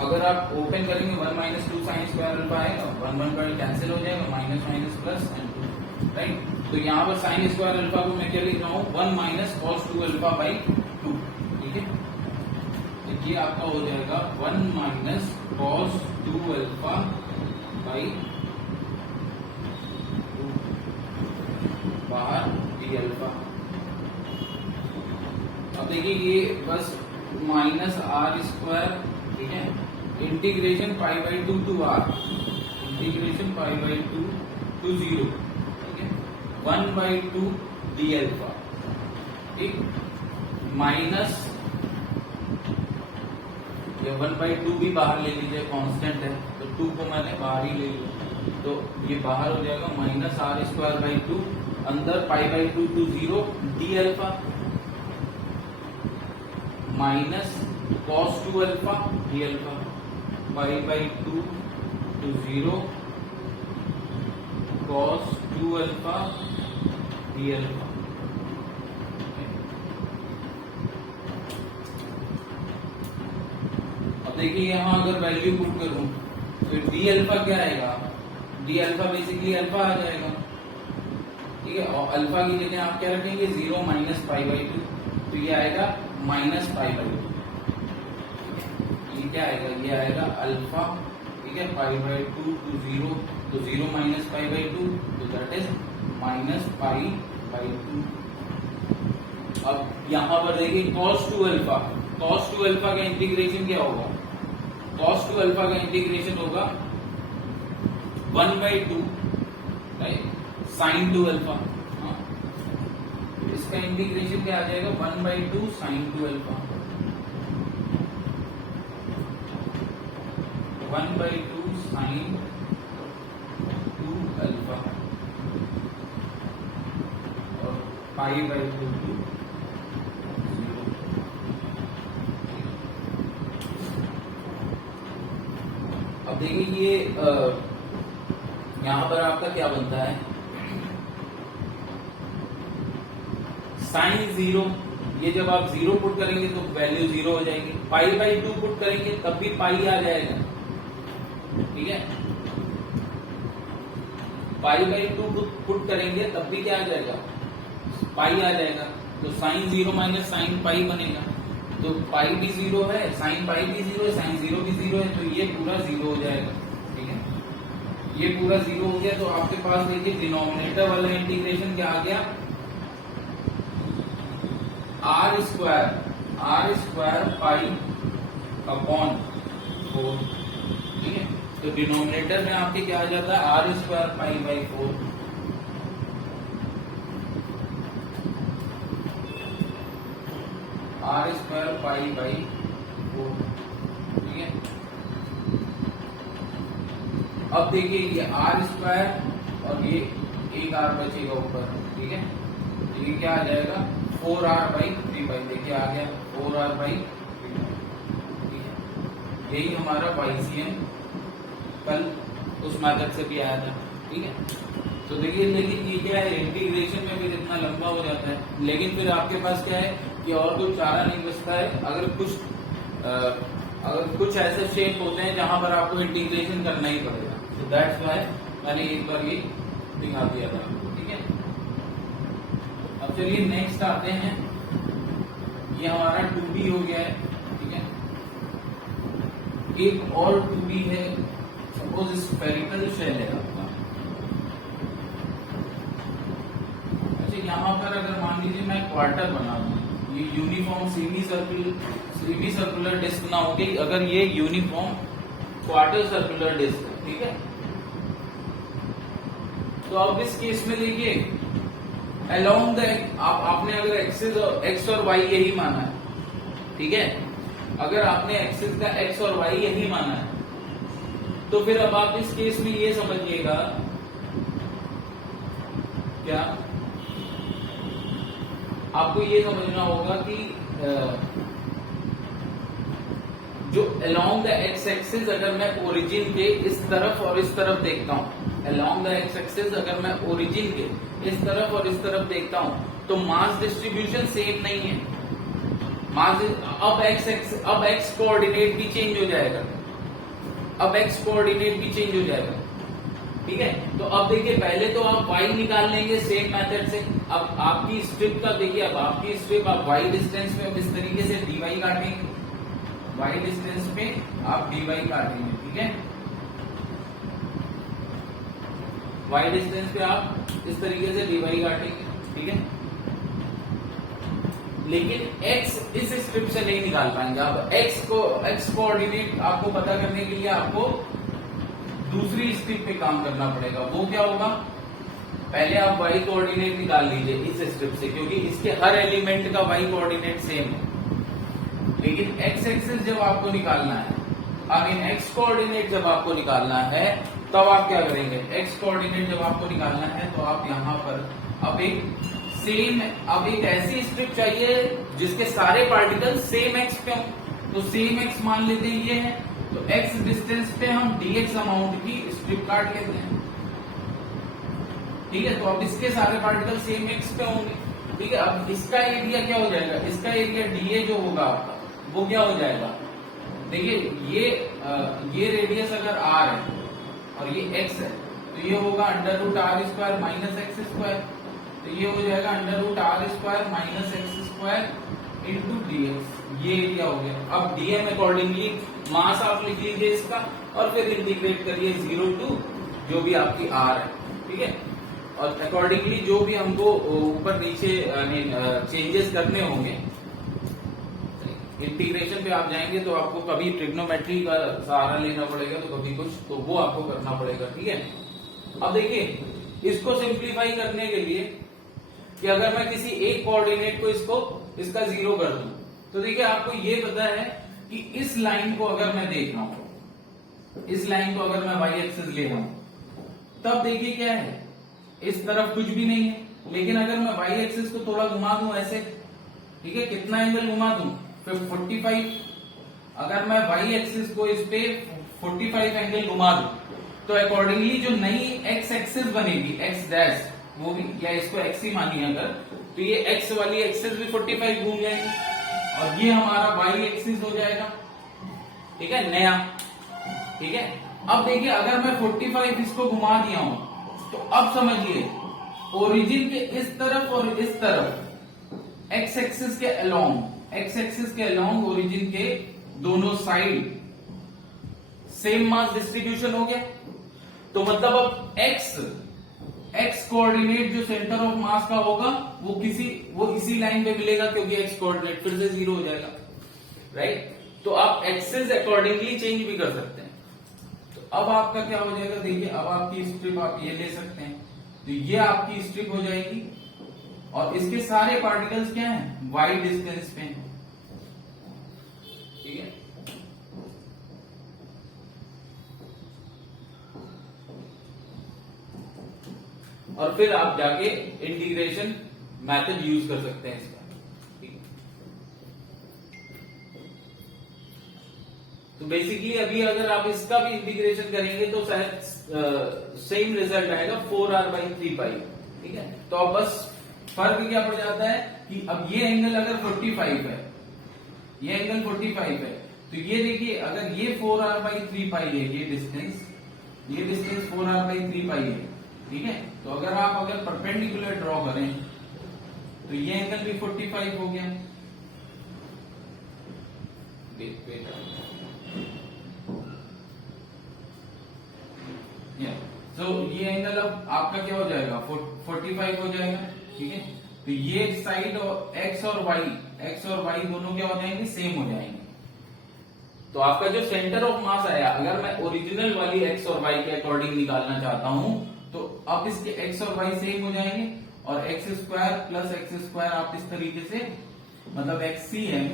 अगर आप ओपन करेंगे 1 माइनस 2 साइन स्क्वायर अल्फा आएगा, 1 1 कैंसिल हो जाएगा, minus minus plus and 2, right. तो यहाँ पर साइन स्क्वायर अल्फा को मैं क्या लिख रहा हूँ, 1 माइनस cos 2 अल्फा बाई 2, ठीक है। तो ये आपका हो जाएगा 1 माइनस cos 2 अल्फा बाई बाहर डी अल्फा। अब देखिए ये बस माइनस आर स्क्वायर, ठीक है, integration pi by 2 to r, integration pi by 2 to 0, ठीक है, 1/2 डी अल्फा, ठीक, माइनस ये 1/2 भी बाहर ले लीजिए, कांस्टेंट है तो 2 को मैंने बाहर ही ले लिया, तो ये बाहर हो जाएगा माइनस आर स्क्वायर बाई 2, अंदर pi by 2 to 0 d alpha, minus cos 2 alpha d alpha, pi by 2 to 0 cos 2 alpha d alpha. अब देखिए यहां अगर वैल्यू पुट करूं तो डी अल्फा क्या आएगा, डी अल्फा बेसिकली अल्फा आ जाएगा, ठीक है, और अल्फा की जगह आप क्या रखेंगे 0 माइनस पाई बाई 2, तो ये आएगा माइनस पाई बाई 2, ये क्या आएगा, ये आएगा अल्फा, ठीक है, पाई बाई 2 टू 0, तो 0 माइनस पाई बाई 2, तो that is minus pi by 2। अब यहां पर देखिए cos 2 अल्फा, cos 2 अल्फा का इंटीग्रेशन क्या होगा, cos 2 अल्फा का इंटीग्रेशन होगा 1/2 sin 2 अल्फा, इसका इंटीग्रेशन क्या आ जाएगा 1/2 sin 2 अल्फा, 1/2 sin 2 अल्फा और पाई बाई 2 टू 0। अब देखिए ये यहां पर आपका क्या बनता है, साइन 0, ये जब आप 0 पुट करेंगे तो वैल्यू 0 हो जाएगी, पाई बाई 2 पुट करेंगे तब भी पाई आ जाएगा, ठीक है, पाई बाई 2 पुट करेंगे तब भी क्या आ जाएगा, पाई आ जाएगा, तो साइन 0 माइनस साइन पाई बनेगा, तो पाई भी 0 है, साइन पाई भी 0 है, साइन 0 भी 0 है, तो ये पूरा 0 हो जाएगा, ठीक है, ये पूरा 0 हो गया, तो आपके पास देखिए डिनोमिनेटर वाला इंटीग्रेशन क्या आ गया, आर स्क्वायर पाई अपॉन 4, ठीक है, तो डिनोमिनेटर में आपके क्या आ जाता है r square pi by 4, r square pi by 4, ठीक है। अब देखिए ये आर स्क्वायर और ये एक आर बचेगा ऊपर, ठीक है, तो ये क्या आ जाएगा 4r बाई 3 देखिए आ गया 4r बाई 3, ठीक है, यही हमारा YCM कल उस मेथड से भी आया था, ठीक है। तो देखिए लेकिन ये क्या है, इंटीग्रेशन में फिर इतना लंबा हो जाता है, लेकिन फिर आपके पास क्या है कि और कोई चारा नहीं बचता है, अगर कुछ ऐसे शेप होते हैं जहां पर आपको इंटीग्रेशन करना ही पड़ेगा, तो दैट्स व्हाई मैंने एक बार ये दिखा दिया था, ठीक है। अब चलिए नेक्स्ट आते हैं, ये हमारा 2D हो गया है, ठीक है, एक और 2D है, सपोज स्फेरिकल शेल है आपका, अच्छा यहाँ पर अगर मान लीजिए मैं क्वार्टर बना दूं, ये यूनिफॉर्म सेमी सर्कुलर डिस्क ना होगी, अगर ये यूनिफॉर्म क्वार्टर सर्कुलर डिस्क है, ठीक है, तो अब इस केस में देखिए अलोंग द आपने अगर एक्सिस एक्स और वाई यही माना है, ठीक है, अगर आपने एक्सिस का एक्स और वाई यही माना है, तो फिर अब आप इस केस में ये समझिएगा क्या, आपको ये समझना होगा कि जो अलोंग द एक्स एक्सिस अगर मैं ओरिजिन के इस तरफ और इस तरफ देखता हूं, अलोंग द एक्स एक्सिस अगर मैं ओरिजिन के इस तरफ और इस तरफ देखता हूं, तो मास डिस्ट्रीब्यूशन सेम नहीं है, मास अब एक्स कोऑर्डिनेट भी चेंज हो जाएगा, अब एक्स कोऑर्डिनेट भी चेंज हो जाएगा, ठीक है। तो अब देखिए पहले तो आप y निकाल लेंगे सेम मेथड से, अब आपकी स्ट्रिप का देखिए, अब आपकी स्ट्रिप आप y डिस्टेंस में इस तरीके से dy काटेंगे, y डिस्टेंस में आप dy काटेंगे, ठीक है। वाई डिस्टेंस पे आप इस तरीके से dy काटेंगे, ठीक है। लेकिन x इस स्ट्रिप से नहीं निकाल पाएंगे। अब x कोऑर्डिनेट आपको पता करने के लिए आपको दूसरी स्ट्रिप पे काम करना पड़ेगा। वो क्या होगा, पहले आप y कोऑर्डिनेट निकाल लीजिए इस स्ट्रिप से, क्योंकि इसके हर एलिमेंट का y कोऑर्डिनेट सेम है। लेकिन x एक्सिस जब आपको निकालना है, अगेन x कोऑर्डिनेट जब आपको निकालना है, तब आप क्या करेंगे, x कोऑर्डिनेट जब आपको निकालना है तो आप यहां पर अब एक ऐसी स्ट्रिप चाहिए जिसके सारे पार्टिकल सेम x पे हो। तो सेम x मान लेते हैं ये है, तो x डिस्टेंस पे हम dx अमाउंट की स्ट्रिप काट लेते हैं, ठीक है। तो अब इसके सारे पार्टिकल सेम x पे होंगे, ठीक है। अब इसका एरिया क्या हो जाएगा, इसका एरिया dA जो होगा आपका वो क्या हो जाएगा, देखिए ये रेडियस अगर r है और ये x है, तो ये होगा √r² माइनस एक्स स्क्वायर। तो ये हो जाएगा √r² minus x square into dx, ये एरिया हो गया। अब dm अकॉर्डिंगली मास आप लिख लीजिए इसका, और फिर इंटीग्रेट करिए 0 टू जो भी आपकी r है, ठीक है। और अकॉर्डिंगली जो भी हमको ऊपर नीचे चेंजेस करने होंगे, इंटीग्रेशन पे आप जाएंगे तो आपको कभी ट्रिग्नोमेट्री का सहारा लेना पड़ेगा, तो कभी कुछ, तो वो आपको करना पड़ेगा, ठीक है। अब देखिए इसको सिंप्लीफाई करने के लिए कि अगर मैं किसी एक कोऑर्डिनेट को इसका 0 कर दूं, तो देखिए आपको ये पता है कि इस लाइन को अगर मैं देख रहा हूं, इस लाइन को अगर मैं वाई एक्सिस ले रहा हूं, तब देखिए क्या है, इस तरफ कुछ भी नहीं है। लेकिन अगर मैं वाई एक्सिस को थोड़ा घुमा दूं ऐसे, ठीक है, कितना एंगल घुमा दूं, 45। अगर मैं वाई एक्सिस को इस पे 45 एंगल घुमा दूं, तो अकॉर्डिंगली जो नई एक्स एक्सिस बनेगी, एक्स डैश, वो भी, या इसको एक्स ही मानिए अगर, तो ये एक्स वाली एक्सिस भी 45 घूम जाएंगे, और ये हमारा वाई एक्सिस हो जाएगा, ठीक है, नया, ठीक है। अब देखिए अगर मैं 45 इसको घुमा दिया हूं, तो अब समझिए ओरिजिन के इस तरफ और इस तरफ एक्स एक्सिस के अलोंग ओरिजिन के दोनों साइड सेम मास डिस्ट्रीब्यूशन हो गया। तो मतलब अब एक्स कोऑर्डिनेट जो सेंटर ऑफ मास का होगा वो इसी लाइन पे मिलेगा, क्योंकि एक्स कोऑर्डिनेट फिर से 0 हो जाएगा, राइट। तो आप एक्सेस अकॉर्डिंगली चेंज भी कर सकते हैं। तो अब आपका क्या हो जाएगा, देखिए अब आपकी स्ट्रिप आप ये ले सकते हैं, तो ये आपकी स्ट्रिप हो जाएगी, और इसके सारे पार्टिकल्स क्या हैं, वाई डिस्टेंस पे हैं, ठीक है। और फिर आप जाके इंटीग्रेशन मेथड यूज कर सकते हैं इसका, ठीक है। तो बेसिकली अभी अगर आप इसका भी इंटीग्रेशन करेंगे तो शायद सेम रिजल्ट आएगा 4r/3π, ठीक है। तो अब बस फर्क क्या पड़ जाता है कि अब ये एंगल अगर 45 है, ये एंगल 45 है, तो ये देखिए अगर ये 4r/3π है, ये डिस्टेंस 4r/3π है, ठीक है। तो अगर परपेंडिकुलर ड्रॉ करें तो ये एंगल भी 45 हो गया, तो ये एंगल अब आपका क्या हो जाएगा, 45 हो जाएगा, ठीक है। तो ये साइड और एक्स और वाई दोनों क्या हो जाएंगे, सेम हो जाएंगे। तो आपका जो सेंटर ऑफ मास आया, अगर मैं ओरिजिनल वाली एक्स और वाई के अकॉर्डिंग निकालना चाहता हूं, तो अब इसके एक्स और वाई सेम हो जाएंगे, और x square plus x square आप इस तरीके से, मतलब एक्स सी एम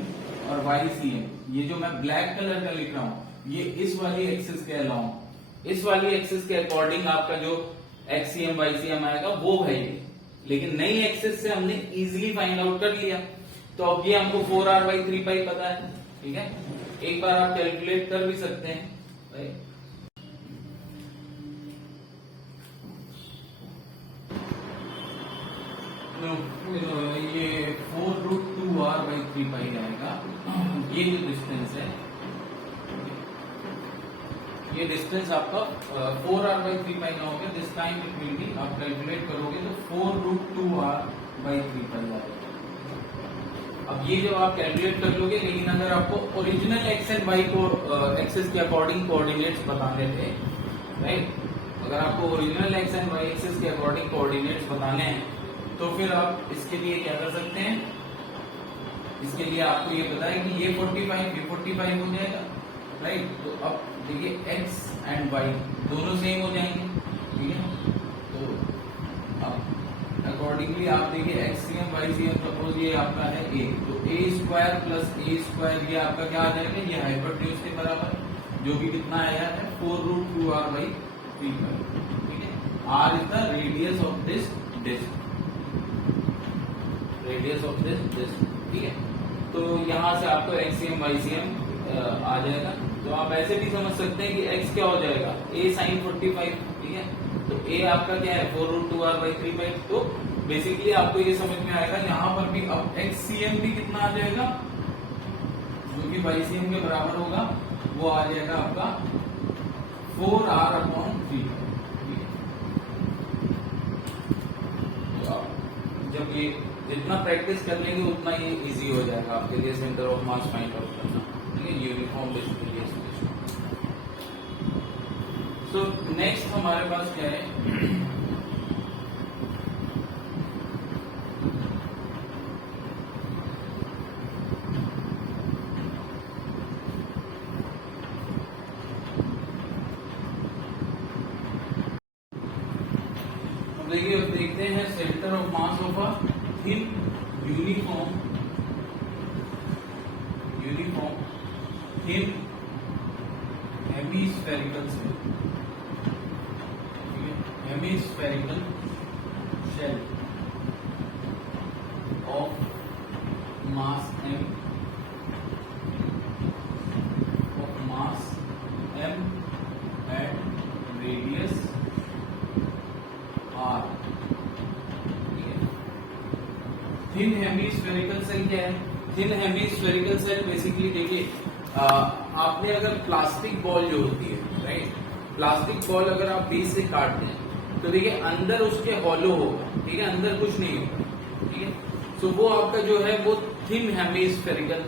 और वाई सी एम, ये जो मैं ब्लैक कलर का लिख रहा हूं, ये इस वाली एक्सिस के अलाउंग, इस वाली एक्सिस के अकॉर्डिंग आपका जो x c m y c m आएगा वो है ये। लेकिन नई एक्सिस से हमने इजीली फाइंड आउट कर लिया, तो अब ये हमको 4r/3π पता है, ठीक है। एक बार आप कैलकुलेट कर भी सकते हैं, राइट। ये 4√2r/3π आएगा, ये जो डिस्टेंस है, ये डिस्टेंस आपका 4r/3π का हो गया। This time it will be, आप कैलकुलेट करोगे तो 4√2r/3π आएगा। अब ये जो आप कैलकुलेट कर लोगे, लेकिन अगर आपको ओरिजिनल एक्स एंड वाई को एक्सिस के अकॉर्डिंग कोऑर्डिनेट्स बताने थे, राइट, अगर आपको original x and y axis के अकॉर्डिंग कोऑर्डिनेट्स बताने हैं तो फिर आप इसके लिए क्या कर सकते हैं, इसके लिए आपको ये पता है कि ये 45 हो जाएगा, राइट। तो अब देखिए x एंड y दोनों सेम हो जाएंगे, ठीक है। तो अब अकॉर्डिंगली आप देखिए XCM YCM सपोज ये आपका है a, तो a square plus a square ये आपका क्या आ जाएगा, ये हाइपोटेन्यूज के बराबर, जो कि कितना आया है 4√2r/3, ठीक है। r is the radius of this disc, ठीक है। तो यहाँ से आपको XCM YCM आ जाएगा। तो आप ऐसे भी समझ सकते हैं कि x क्या हो जाएगा, a sin 45, ठीक है। तो a आपका क्या है 4√2r/3। तो बेसिकली आपको ये समझ में आएगा यहाँ पर भी अब XCM भी कितना आ जाएगा, जो कि YCM के बराबर होगा, वो आ जाएगा आपका 4r/3। तो जब ये जितना प्रैक्टिस कर लेंगे उतना ये इजी हो जाएगा आपके लिए centre of mass find out करना, ठीक है, यूनिफॉर्म बेसिकली। सो नेक्स्ट हमारे पास क्या है, देखिए अब देखते हैं centre of mass of a thin uniform thin hemispherical shell, hemispherical shell of mass m and radius r, ठीक है। थिन हेमीस्फेरिकल सेल क्या है, थिन हेमीस्फेरिकल सेल बेसिकली देखिए आपने अगर प्लास्टिक बॉल जो होती है, राइट, प्लास्टिक बॉल अगर आप बीच से काटते हैं तो देखिए अंदर उसके हॉलो होगा, ठीक है, अंदर कुछ नहीं होगा, ठीक है। तो वो आपका जो है वो थिन हेमीस्फेरिकल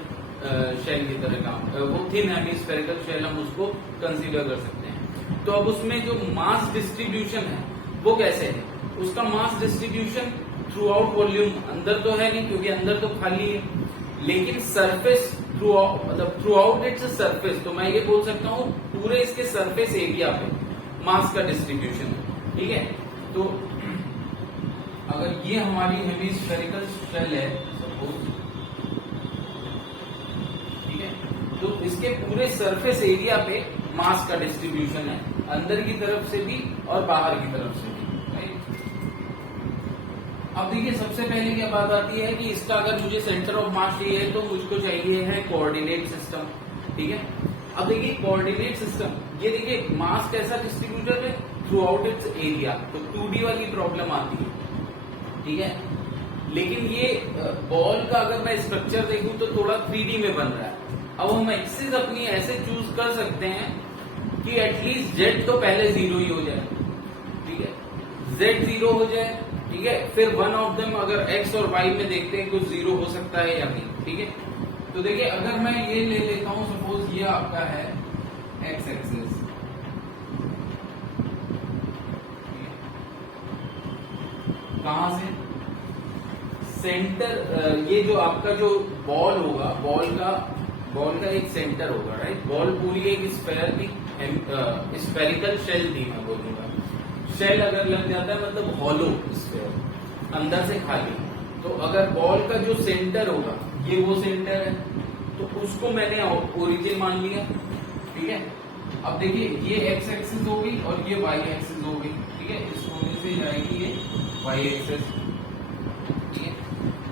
शेल की तरह काम, वो थिन हेमीस्फेरिकल शेल हम उसको कंसीडर कर सकते हैं। तो अब उसमें जो मास डिस्ट्रीब्यूशन है वो कैसे है, उसका mass distribution through out volume, अंदर तो है नहीं क्योंकि अंदर तो खाली है, लेकिन surface through out its surface, तो मैं ये बोल सकता हूँ पूरे इसके सरफेस एरिया पे मास का डिस्ट्रीब्यूशन है, ठीक है। तो अगर ये हमारी हेमीस्फेरिकल शेल है सपोज, ठीक है, तो इसके पूरे सरफेस एरिया पे मास का डिस्ट्रीब्यूशन है, अंदर की तरफ से भी और बाहर की तरफ से भी, राइट। अब देखिए सबसे पहले क्या बात आती है कि इसका अगर मुझे सेंटर ऑफ मास चाहिए है तो मुझको चाहिए है कोऑर्डिनेट सिस्टम, ठीक है। अब देखिए कोऑर्डिनेट सिस्टम, ये देखिए मास कैसा डिस्ट्रीब्यूटेड है थ्रू आउट इट्स एरिया, तो 2D वाली प्रॉब्लम आती है, ठीक है। लेकिन ये बॉल का अगर मैं स्ट्रक्चर देखूं तो थोड़ा 3D में बन रहा है। अब हम एक्सिस अपनी ऐसे चूज कर सकते हैं कि एटलीस्ट जेड तो पहले 0 ही हो जाए, ठीक है, जेड 0 हो जाए, ठीक है। फिर वन ऑफ देम अगर एक्स और वाई में देखते हैं कुछ 0 हो सकता है या नहीं, ठीक है। तो देखिए अगर मैं ये ले लेता हूं सपोज ये आपका है एक्स एक्सिस, कहां से सेंटर, ये जो आपका जो बॉल होगा, बॉल का एक सेंटर होगा, राइट। बॉल पूरी एक स्फेरिकल शेल थी, मैं बोलूंगा शेल अगर लग जाता है मतलब हॉलो स्फेयर, अंदर से खाली। तो अगर बॉल का जो सेंटर होगा ये वो सेंटर है, तो उसको मैंने ओरिजिन मान लिया, ठीक है। अब देखिए ये एक्स एक्सिस होगी और ये वाई एक्सिस होगी, ठीक है, इस कोने से जाएगी ये वाई एक्सिस, ठीक है,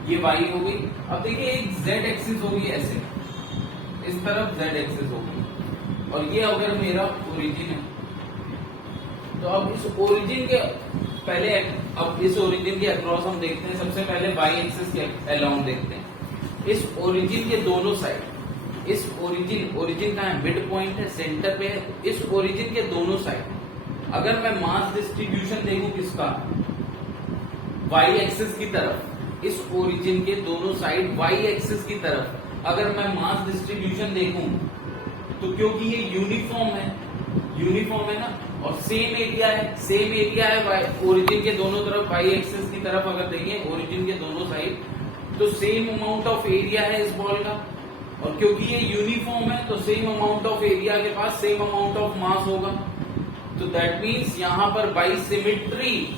ये वाई हो गई। अब देखिए एक जेड एक्सिस होगी ऐसे, इस तरफ जेड एक्सिस होगी, और ये अगर मेरा ओरिजिन है तो अब इस ओरिजिन के पहले, अब इस ओरिजिन के अक्रॉस हम देखते हैं, सबसे पहले वाई एक्सिस के अलोंग देखते हैं। इस ओरिजिन के दोनों साइड, इस ओरिजिन का है मिड पॉइंट है, सेंटर पे है, इस ओरिजिन के दोनों साइड अगर मैं मास डिस्ट्रीब्यूशन देखूं किसका, वाई एक्सिस की तरफ, इस ओरिजिन के दोनों साइड वाई एक्सिस की तरफ अगर मैं मास डिस्ट्रीब्यूशन देखूं तो क्योंकि ये यूनिफॉर्म है ना, और सेम एरिया है ओरिजिन के दोनों तरफ, वाई एक्सिस की तरफ अगर देखें ओरिजिन के दोनों साइड, तो सेम अमाउंट ऑफ एरिया है इस बॉल का, और क्योंकि ये यूनिफॉर्म है तो सेम अमाउंट ऑफ एरिया के पास सेम अमाउंट ऑफ मास होगा। तो दैट मीन्स यहाँ पर बाई सिमेट्री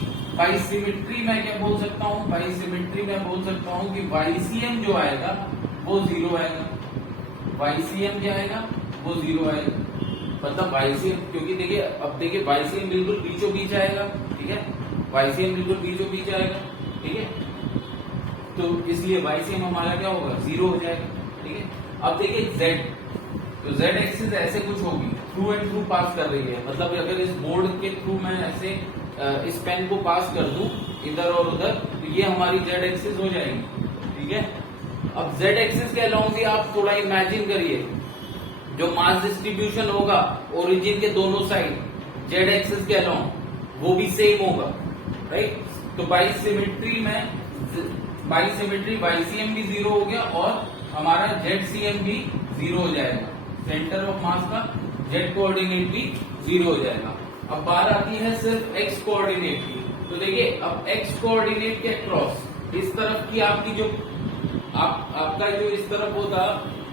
मैं क्या बोल सकता हूँ, बाई सिमेट्री मैं बोल सकता हूँ कि YCM जो आएगा वो 0 आएगा। YCM क्या आएगा, वो 0 आएगा, मतलब YCM, क्योंकि देखिए अब देखिए YCM बिल्कुल बीचों बीच आएगा, ठीक है, YCM बिल्कुल बीचों बीच आएगा, ठीक है, तो इसलिए YCM हमारा क्या होगा, 0 हो जाएगा, ठीक है। अब देखिए Z, तो Z एक्सिस ऐसे कुछ होगी, थ्रू एंड थ्रू पास कर रही है, मतलब अगर इस बोर्ड के थ्रू मैं ऐसे इस पेन को पास कर दूं इधर और उधर, तो ये हमारी Z एक्सिस हो जाएगी, ठीक है। अब Z एक्सिस के अलाउंग भी आप थोड़ा इमेजिन करिए, जो मास डिस्ट्रीब्यूशन होगा ओरिजिन के दोनों साइड Z एक्सिस के अलाउंग वो भी सेम होगा, राइट। तो बाई सिमेट्री YCM भी 0 हो गया और हमारा ZCM भी 0 हो जाएगा, सेंटर ऑफ मास का Z कोऑर्डिनेट भी 0 हो जाएगा। अब बात आती है सिर्फ X कोऑर्डिनेट की, तो देखिए अब X कोऑर्डिनेट के क्रॉस इस तरफ की आपकी जो आपका जो इस तरफ होता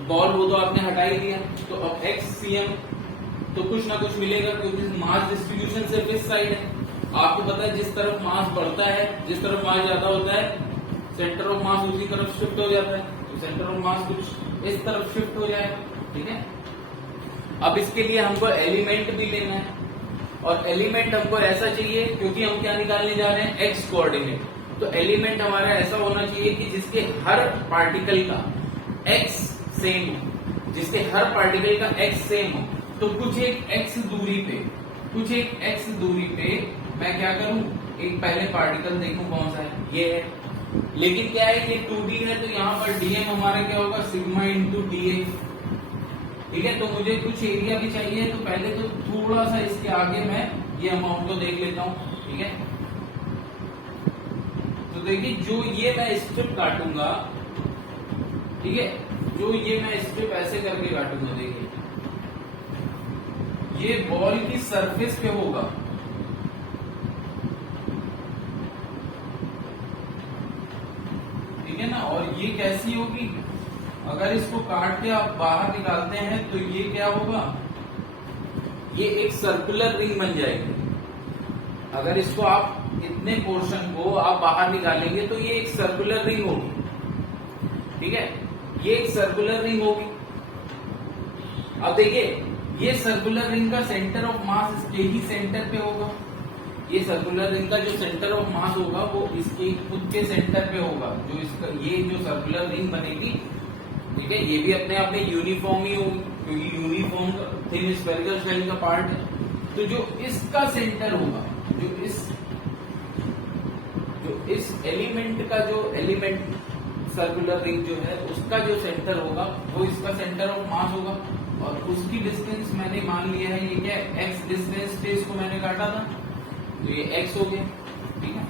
बॉल, वो तो आपने हटा ही दिया, तो अब XCM तो कुछ ना कुछ मिलेगा, क्योंकि मास डिस्ट्रीब्यूशन सिर्फ इस साइड है। आपको पता है जिस तरफ मास बढ़ता है, जिस तरफ मास ज्यादा होता है, सेंटर ऑफ मास उसी तरफ शिफ्ट हो जाता है, तो सेंटर ऑफ मास कुछ इस तरफ शिफ्ट हो जाएगा, ठीक है। अब इसके लिए हमको एलिमेंट भी लेना है, और एलिमेंट हमको ऐसा चाहिए क्योंकि हम क्या निकालने जा रहे हैं, X कोऑर्डिनेट। तो एलिमेंट हमारा ऐसा होना चाहिए कि जिसके हर पार्टिकल का X सेम हो, जिसके हर पार्टिकल का X सेम हो। तो कुछ एक X दूरी पे मैं क्या करूं, एक पहले पार्टिकल देखूं कौन सा है, ये है, लेकिन क्या है ये 2D है, तो यहाँ पर dm हमारा क्या होगा, सिग्मा इंटू dA, ठीक है। तो मुझे कुछ एरिया भी चाहिए, तो पहले तो थोड़ा सा इसके आगे मैं ये अमाउंट को देख लेता हूँ, ठीक है। तो देखिए जो ये मैं स्ट्रिप काटूंगा, ठीक है, जो ये मैं स्ट्रिप ऐसे करके काटूंगा, देखिए ये बॉल की सरफेस पे होगा, ठीक है ना, और ये कैसी होगी, अगर इसको काट के आप बाहर निकालते हैं तो ये क्या होगा, ये एक सर्कुलर रिंग बन जाएगी। अगर इसको आप इतने पोर्शन को आप बाहर निकालेंगे तो ये एक सर्कुलर रिंग होगी, ठीक है, ये एक सर्कुलर रिंग होगी। अब देखिए ये सर्कुलर रिंग का सेंटर ऑफ मास इसके ही सेंटर पे होगा, ये सर्कुलर रिंग का जो सेंटर ऑफ मास होगा वो इसके खुद के सेंटर पे होगा, जो इसका ये जो सर्कुलर रिंग बनेगी, ठीक है, ये भी अपने आप में यूनिफॉर्म ही होगी, क्योंकि यूनिफॉर्म थिन स्फेरिकल शेल का पार्ट है। तो जो इसका सेंटर होगा, जो इस एलिमेंट का जो एलिमेंट सर्कुलर रिंग जो है उसका जो सेंटर होगा वो इसका सेंटर ऑफ मास होगा, और उसकी डिस्टेंस मैंने मान लिया है, ये क्या है, x डिस्टेंस पे इसको मैंने काटा था, तो ये x हो गया, ठीक है।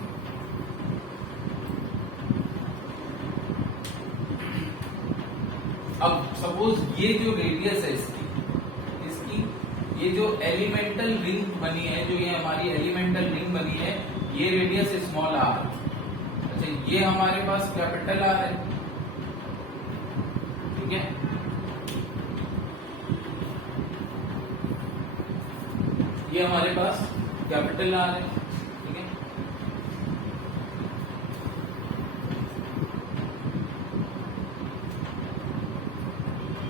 अब सपोज ये जो रेडियस है इसकी ये जो एलिमेंटल रिंग बनी है, जो ये हमारी एलिमेंटल रिंग बनी है, ये रेडियस स्मॉल r, अच्छा ये हमारे पास कैपिटल R है, ठीक है। ये हमारे पास कैपिटल R है, ठीक है।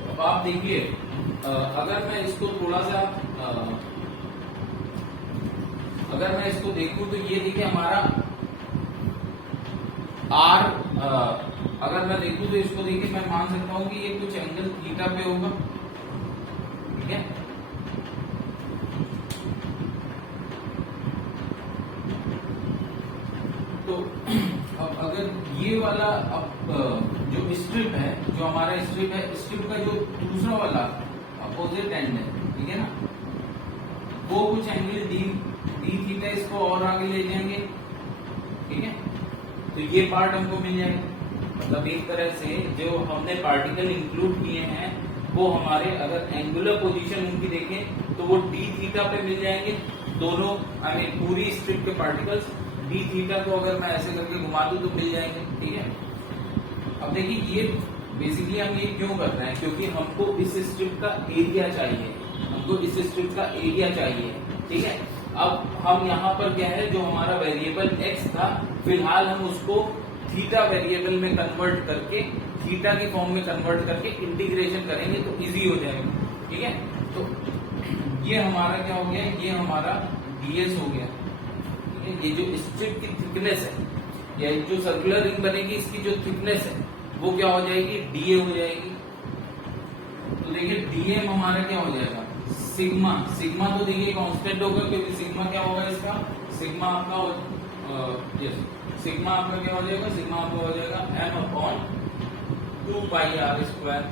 अब आप देखिए अगर मैं इसको थोड़ा सा अगर मैं इसको देखूं तो ये देखिए हमारा R, अगर मैं देखूं तो इसको देखिए मैं मान सकता हूं कि ये कुछ एंगल थीटा पे होगा, ठीक है। तो अब अगर ये वाला जो स्ट्रिप है, जो हमारा स्ट्रिप है, स्ट्रिप का जो दूसरा वाला अपोजिट एंड है, ठीक है ना, वो कुछ एंगल डी थीटा इसको और आगे ले जाएंगे, ठीक है। तो ये पार्ट हमको मिल जाएगा, मतलब एक तरह से जो हमने पार्टिकल इंक्लूड किए हैं वो हमारे अगर एंगुलर पोजीशन उनकी देखें तो वो डी थीटा पे मिल जाएंगे, दोनों आई मीन पूरी स्ट्रिप के पार्टिकल्स डी थीटा को अगर मैं ऐसे करके घुमा दूं तो मिल जाएंगे, ठीक है। अब देखिए ये बेसिकली हम ये क्यों कर रहे हैं, क्योंकि हमको इस स्ट्रिप का एरिया चाहिए, हमको इस स्ट्रिप का एरिया चाहिए, ठीक है। अब हम यहाँ पर क्या है, जो हमारा वेरिएबल x था, फिलहाल हम उसको थीटा वेरिएबल में कन्वर्ट करके, थीटा की फॉर्म में कन्वर्ट करके इंटीग्रेशन करेंगे तो इजी हो जाएगा, ठीक है। तो ये हमारा क्या हो गया, ये हमारा ds हो गया, ठीक है। ये जो स्ट्रिप की थिकनेस है, या जो सर्कुलर रिंग बनेगी इसकी जो थिकनेस है वो क्या हो जाएगी, dA हो जाएगी। तो देखिए dm हमारा क्या हो जाएगा, सिग्मा, सिग्मा तो देखिए कांस्टेंट होगा, क्योंकि सिग्मा क्या होगा इसका, सिग्मा आपका सिग्मा आपका क्या हो जाएगा, सिग्मा आपका हो जाएगा m/2 पाई r स्क्वायर,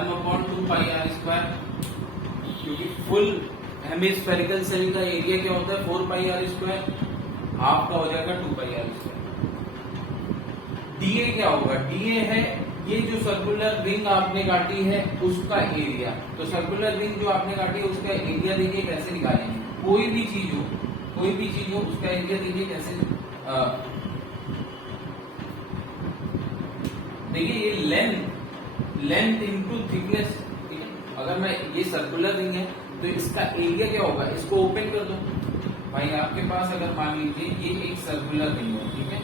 m/2 पाई r स्क्वायर, क्योंकि फुल हेमिस्फेरिकल सेल का एरिया क्या होता है 4 पाई r स्क्वायर, हाफ का हो जाएगा 2 पाई r स्क्वायर। dA क्या होगा, dA है ये जो सर्कुलर रिंग आपने काटी है उसका एरिया। तो सर्कुलर रिंग जो आपने काटी है उसका एरिया देखिए कैसे निकालेंगे, कोई भी चीज हो उसका एरिया देखिए कैसे, देखिए ये लेंथ इनटू थिकनेस, ठीक है। अगर मैं ये सर्कुलर रिंग है तो इसका एरिया क्या होगा, इसको ओपन कर दो भाई, आपके पास अगर मान लीजिए ये एक सर्कुलर रिंग है, ठीक है,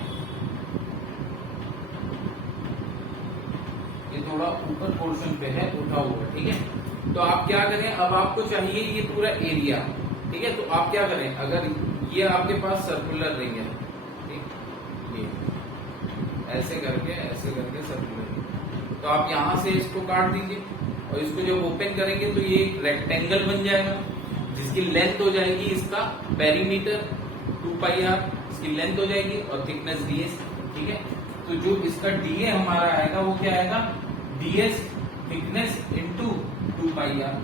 ये थोड़ा ऊपर पोर्शन पे है उठा हुआ, ठीक है। तो आप क्या करें, अब आपको चाहिए ये पूरा एरिया, ठीक है। तो आप क्या करें, अगर ये आपके पास सर्कुलर रिंग है, ठीक, ये ऐसे करके सर्कुलर रिंग, तो आप यहां से इसको काट दीजिए और इसको जब ओपन करेंगे तो ये एक रेक्टेंगल बन जाएगा, जिसकी लेंथ हो जाएगी इसका पेरीमीटर 2 पाई r, इसकी लेंथ हो जाएगी और थिकनेस ds, ठीक है। तो जो इसका dA हमारा आएगा वो क्या आएगा, ds थिकनेस इंटू 2 पाई r,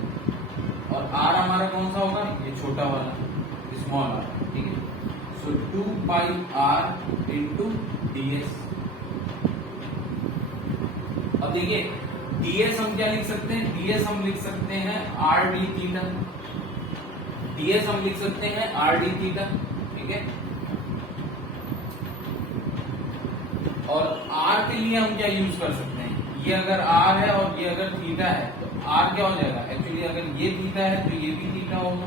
और r हमारा कौन सा होगा, ये छोटा वाला स्मॉल r, ठीक है। सो 2 पाई r इंटू ds। अब देखिए ds हम क्या लिख सकते हैं, ds हम लिख सकते हैं r d थीटा, ds हम लिख सकते हैं r d थीटा, ठीक है। और r के लिए हम क्या यूज कर सकते हैं, ये अगर r है और ये अगर थीटा है तो r क्या हो जाएगा, एक्चुअली अगर ये थीटा है तो ये भी थीटा होगा,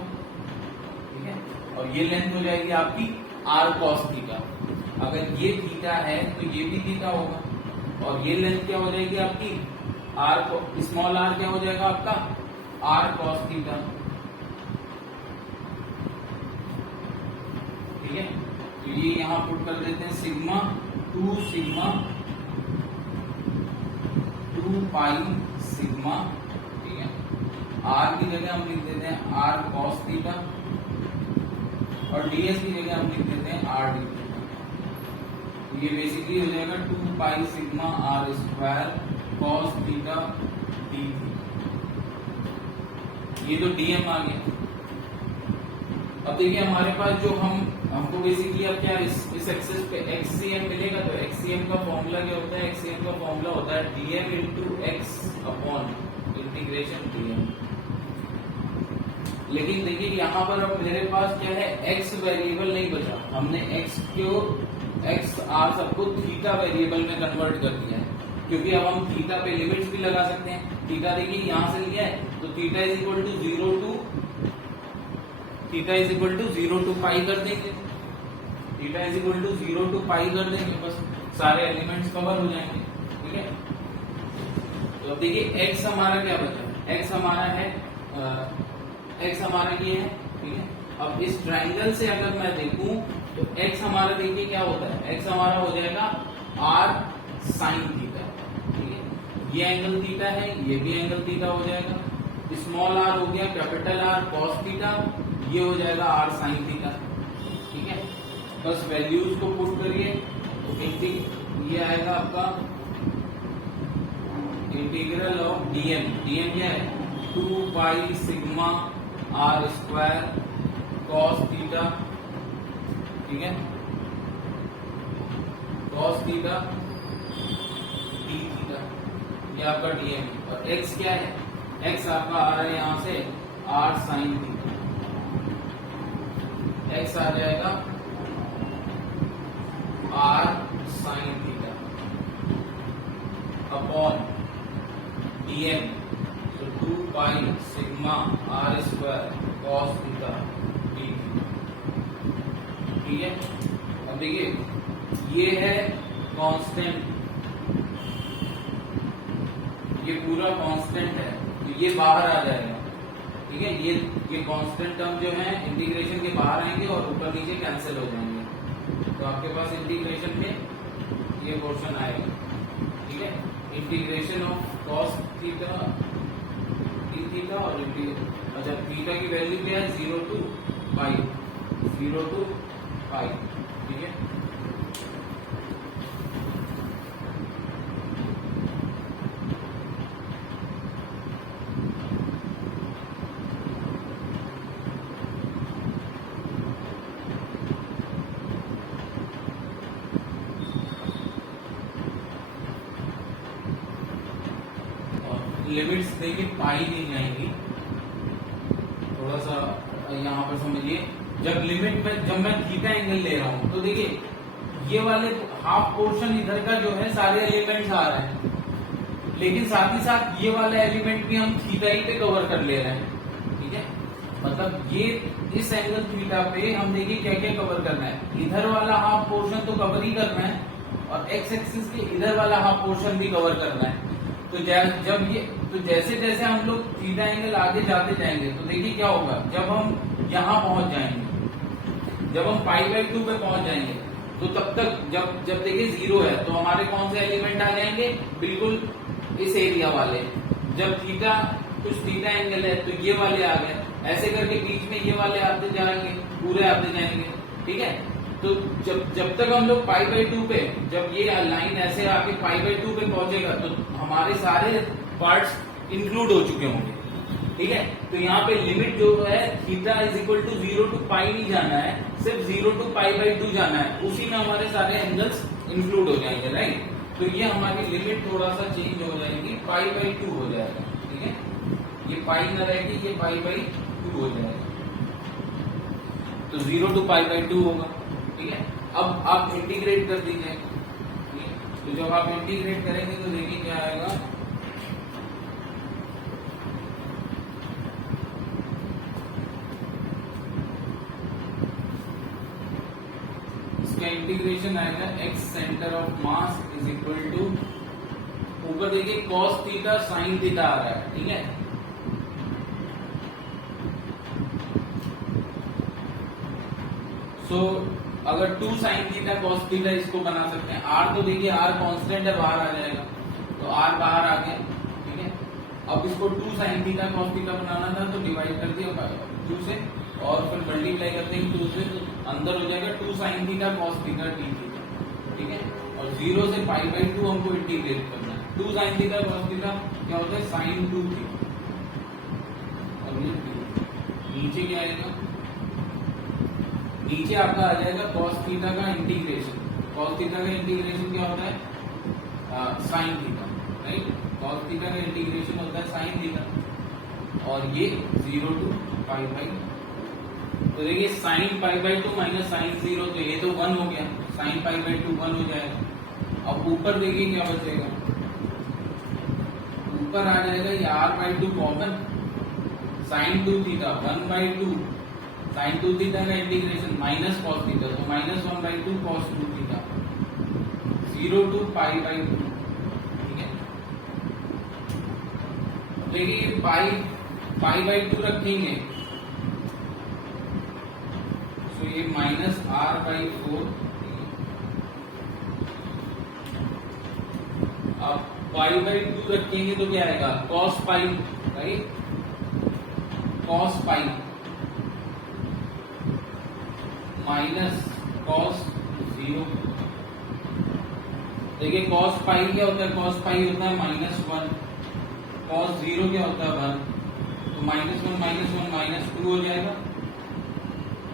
ठीक है। और ये लेंथ हो जाएगी आपकी r cos थीटा, अगर ये थीटा है तो ये भी थीटा होगा, और ये लेंथ क्या हो जाएगी आपकी r, स्मॉल r क्या हो जाएगा आपका r cos थीटा, ठीक है। तो ये यहाँ पुट कर देते हैं सिग्मा 2 पाई सिग्मा, ठीक है। r की जगह हम लिख देते हैं r cos थीटा, और ds की जगह हम लिख देते हैं r d थीटा। ये बेसिकली हो जाएगा 2 pi sigma r square cos theta d theta, ये तो dm आ गया। अब देखिए हमारे पास जो हमको बेसिकली अब क्या इस एक्सिस पे xcm मिलेगा, तो xcm का फॉर्मूला क्या होता है, xcm का फॉर्मूला होता है dm into x upon integration dm। लेकिन देखिए यहाँ पर अब मेरे पास क्या है, x वेरिएबल नहीं बचा, हमने x r सबको थीटा वेरिएबल में कन्वर्ट कर दिया है, क्योंकि अब हम थीटा पे लिमिट्स भी लगा सकते हैं। थीटा देखिए यहाँ से लिया है तो theta is equal to 0 to pi कर देंगे, theta is equal to 0 to pi कर देंगे, बस सारे एलिमेंट्स कवर हो जाएंगे, ठीक है। तो अब देखिए x हमारा क्या बचा, x हमारा है x हमारा ये है, ठीक है। अब इस ट्रायंगल से अगर मैं देखूं तो x हमारा देखिए क्या होता है, x हमारा हो जाएगा r साइन थीटा, ठीक है। ये एंगल थीटा है, ये भी एंगल थीटा हो जाएगा, स्मॉल r हो गया कैपिटल R cos थीटा, ये हो जाएगा r साइन थीटा, ठीक है। बस वैल्यूज को पुट करिए तो ये आएगा आपका इंटीग्रल ऑफ dm, dm क्या है 2 pi sigma r square cos theta, ठीक है, cos थीटा d थीटा, ये आपका dm। और x क्या है, x आपका आ रहा है यहाँ से r साइन थीटा, x आ जाएगा r sin theta upon dm, तो 2 pi sigma r square cos theta d theta. ठीक है, अब देखिए ये है कांस्टेंट, ये पूरा कांस्टेंट है, तो ये बाहर आ जाएगा। ठीक है, ये कांस्टेंट टर्म जो है इंटीग्रेशन के बाहर आएंगे और ऊपर नीचे कैंसिल हो जाएंगे, तो आपके पास इंटीग्रेशन में ये पोर्शन आएगा। ठीक है, integration of cos theta D theta और अच्छा थीटा की वैल्यू क्या है 0 to पाई, 0 to पाई। ठीक है, लिमिट्स देखिए पाई दी जाएंगी, थोड़ा सा यहाँ पर समझिए। जब लिमिट में जब मैं थीटा एंगल ले रहा हूँ तो देखिए ये वाले हाफ पोर्शन इधर का जो है सारे एलिमेंट्स आ रहे हैं, लेकिन साथ ही साथ ये वाला एलिमेंट भी हम थीटा ही पे कवर कर ले रहे हैं। ठीक है, मतलब ये इस एंगल थीटा पे हम देखिए क्या क्या कवर करना है। इधर वाला हाफ पोर्शन तो कवर ही करना है और एक्स एक्सिस के इधर वाला हाफ पोर्शन भी कवर करना है। तो जब ये तो जैसे जैसे हम लोग थीटा एंगल आगे जाते जाएंगे तो देखिए क्या होगा, जब हम यहाँ पहुंच जाएंगे, जब हम π/2 पे पहुंच जाएंगे तो तब तक जब देखिए 0 है तो हमारे कौन से एलिमेंट आ जाएंगे, बिल्कुल इस एरिया वाले। जब थीटा कुछ थीटा एंगल है तो ये वाले आ गए, ऐसे करके बीच में ये वाले आते जाएंगे, पूरे आते जाएंगे। ठीक है, तो जब तक हम लोग π/2 पे, जब ये लाइन ऐसे आके π/2 पे पहुंचेगा तो हमारे सारे पार्ट्स इंक्लूड हो चुके होंगे। ठीक है, तो यहाँ पे लिमिट जो है theta is equal to 0 to pi नहीं जाना है, सिर्फ 0 to π/2 जाना है, उसी में हमारे सारे एंगल्स इंक्लूड हो जाएंगे। राइट, तो ये हमारी लिमिट थोड़ा सा चेंज हो जाएगी, π/2 हो जाएगा। ठीक है, ये पाई न रहेगी, ये π/2 हो जाएगा, तो 0 to π/2 होगा। ठीक है, अब आप इंटीग्रेट कर दीजिए। तो जब आप इंटीग्रेट करेंगे तो देखिए क्या आएगा, इसका इंटीग्रेशन आएगा x centre of mass is equal to, ऊपर देखिए cos थीटा sin थीटा आ रहा है। ठीक है, सो अगर 2 sin थीटा cos थीटा इसको बना सकते हैं। r तो देखिए r कांस्टेंट है, बाहर आ जाएगा, तो r बाहर आ गया। ठीक है, अब इसको 2 sin थीटा cos थीटा बनाना था तो डिवाइड कर दिया 2 से और फिर मल्टीप्लाई करते हैं 2 से, तो अंदर हो जाएगा 2 sin theta cos theta d theta. ठीक है, और 0 से π/2 हमको इंटीग्रेट करना है। 2 sin थीटा cos थीटा क्या होता है sin 2 थीटा, और ये नीचे क्या आएगा, नीचे आपका आ जाएगा cos थीटा का इंटीग्रेशन। cos थीटा का इंटीग्रेशन क्या होता है, sin theta. Right, cos theta का इंटीग्रेशन होता है sin थीटा, और ये 0 to π/2। तो देखिए sin π/2 माइनस sin 0, तो ये तो 1 हो गया, sin π/2 1 हो जाएगा। अब ऊपर देखिए क्या बचेगा, ऊपर आ जाएगा ये r/2 common, sin 2 theta 1/2, sin 2 theta का इंटीग्रेशन माइनस cos थीटा, तो माइनस 1/2 cos 2 थीटा, 0 to π/2। ठीक है, देखिए π/2 रखेंगे तो ये माइनस r/4। अब π/2 रखेंगे तो क्या आएगा, cos π। Right, cos π minus cos 0। देखिए cos π क्या होता है, cos π होता है -1, cos 0 क्या होता है 1, तो -1 -1 -2 हो जाएगा।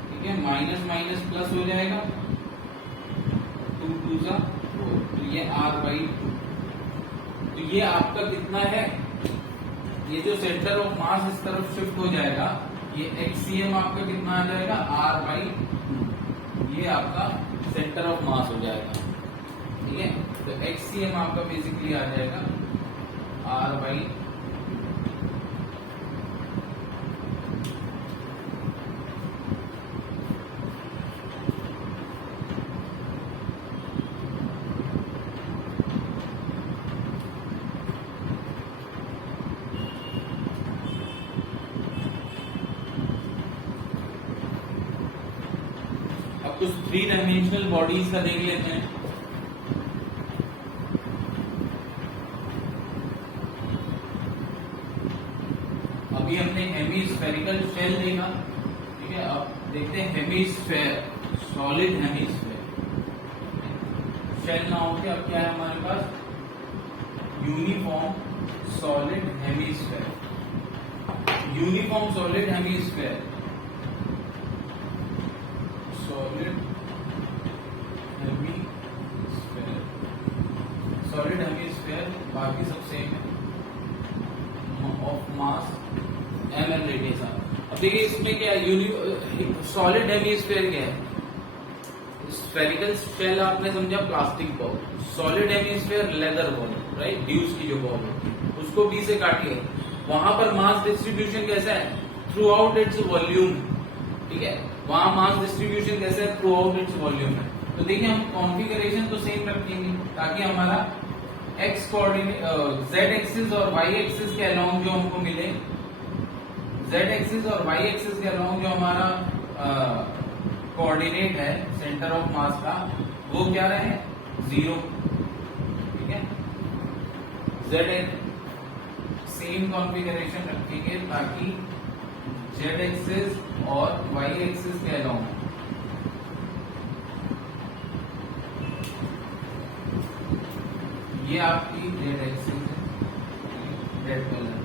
ठीक है, माइनस माइनस प्लस हो जाएगा, 2 2 4, तो ये r/2। तो ये आपका कितना है, ये जो सेंटर ऑफ मास इस तरफ शिफ्ट हो जाएगा ये HCM आपका कितना आ जाएगा R/2, ये आपका सेंटर ऑफ मास हो जाएगा, ठीक है। तो HCM आपका बेसिकली आ जाएगा R/2। अब कुछ 3 डायमेंशनल बॉडीज का देख लेते हैं। अभी हमने हेमीस्फेरिकल शेल देखा, ठीक है। अब देखते हैं हेमीस्फेयर, सॉलिड हेमीस्फेयर शेल ना होके अब क्या है हमारे पास, uniform solid hemisphere. Uniform solid hemisphere, solid hemisphere, solid hemisphere बाकी सब सेम है, ऑफ मास ml रेडियस। अब देखिए इसमें क्या है, सॉलिड हेमीस्फेयर क्या है, स्फेरिकल शेल आपने समझा plastic ball, solid hemisphere leather ball, right, deuce की जो बॉल होती है उसको बी से काटिए, वहां पर मास डिस्ट्रीब्यूशन कैसा है, थ्रू आउट इट्स वॉल्यूम, ठीक है। वहां मास डिस्ट्रीब्यूशन कैसा है, थ्रू आउट इट्स वॉल्यूम है। तो देखिए हम कॉन्फ़िगरेशन तो सेम रखेंगे ताकि हमारा एक्स कोऑर्डिनेट, जेड एक्सिस और वाई एक्सिस के अलोंग जो हमको मिले, जेड एक्सिस और वाई एक्सिस के अलोंग जो हमारा कोऑर्डिनेट है सेंटर ऑफ मास का, वो क्या रहे, 0, ठीक है। जेड सेम कॉन्फ़िगरेशन रखेंगे ताकि जेड एक्सिस और वाई एक्सिस के अलोंग, ये आपकी जेड एक्सिस है, रेड कलर।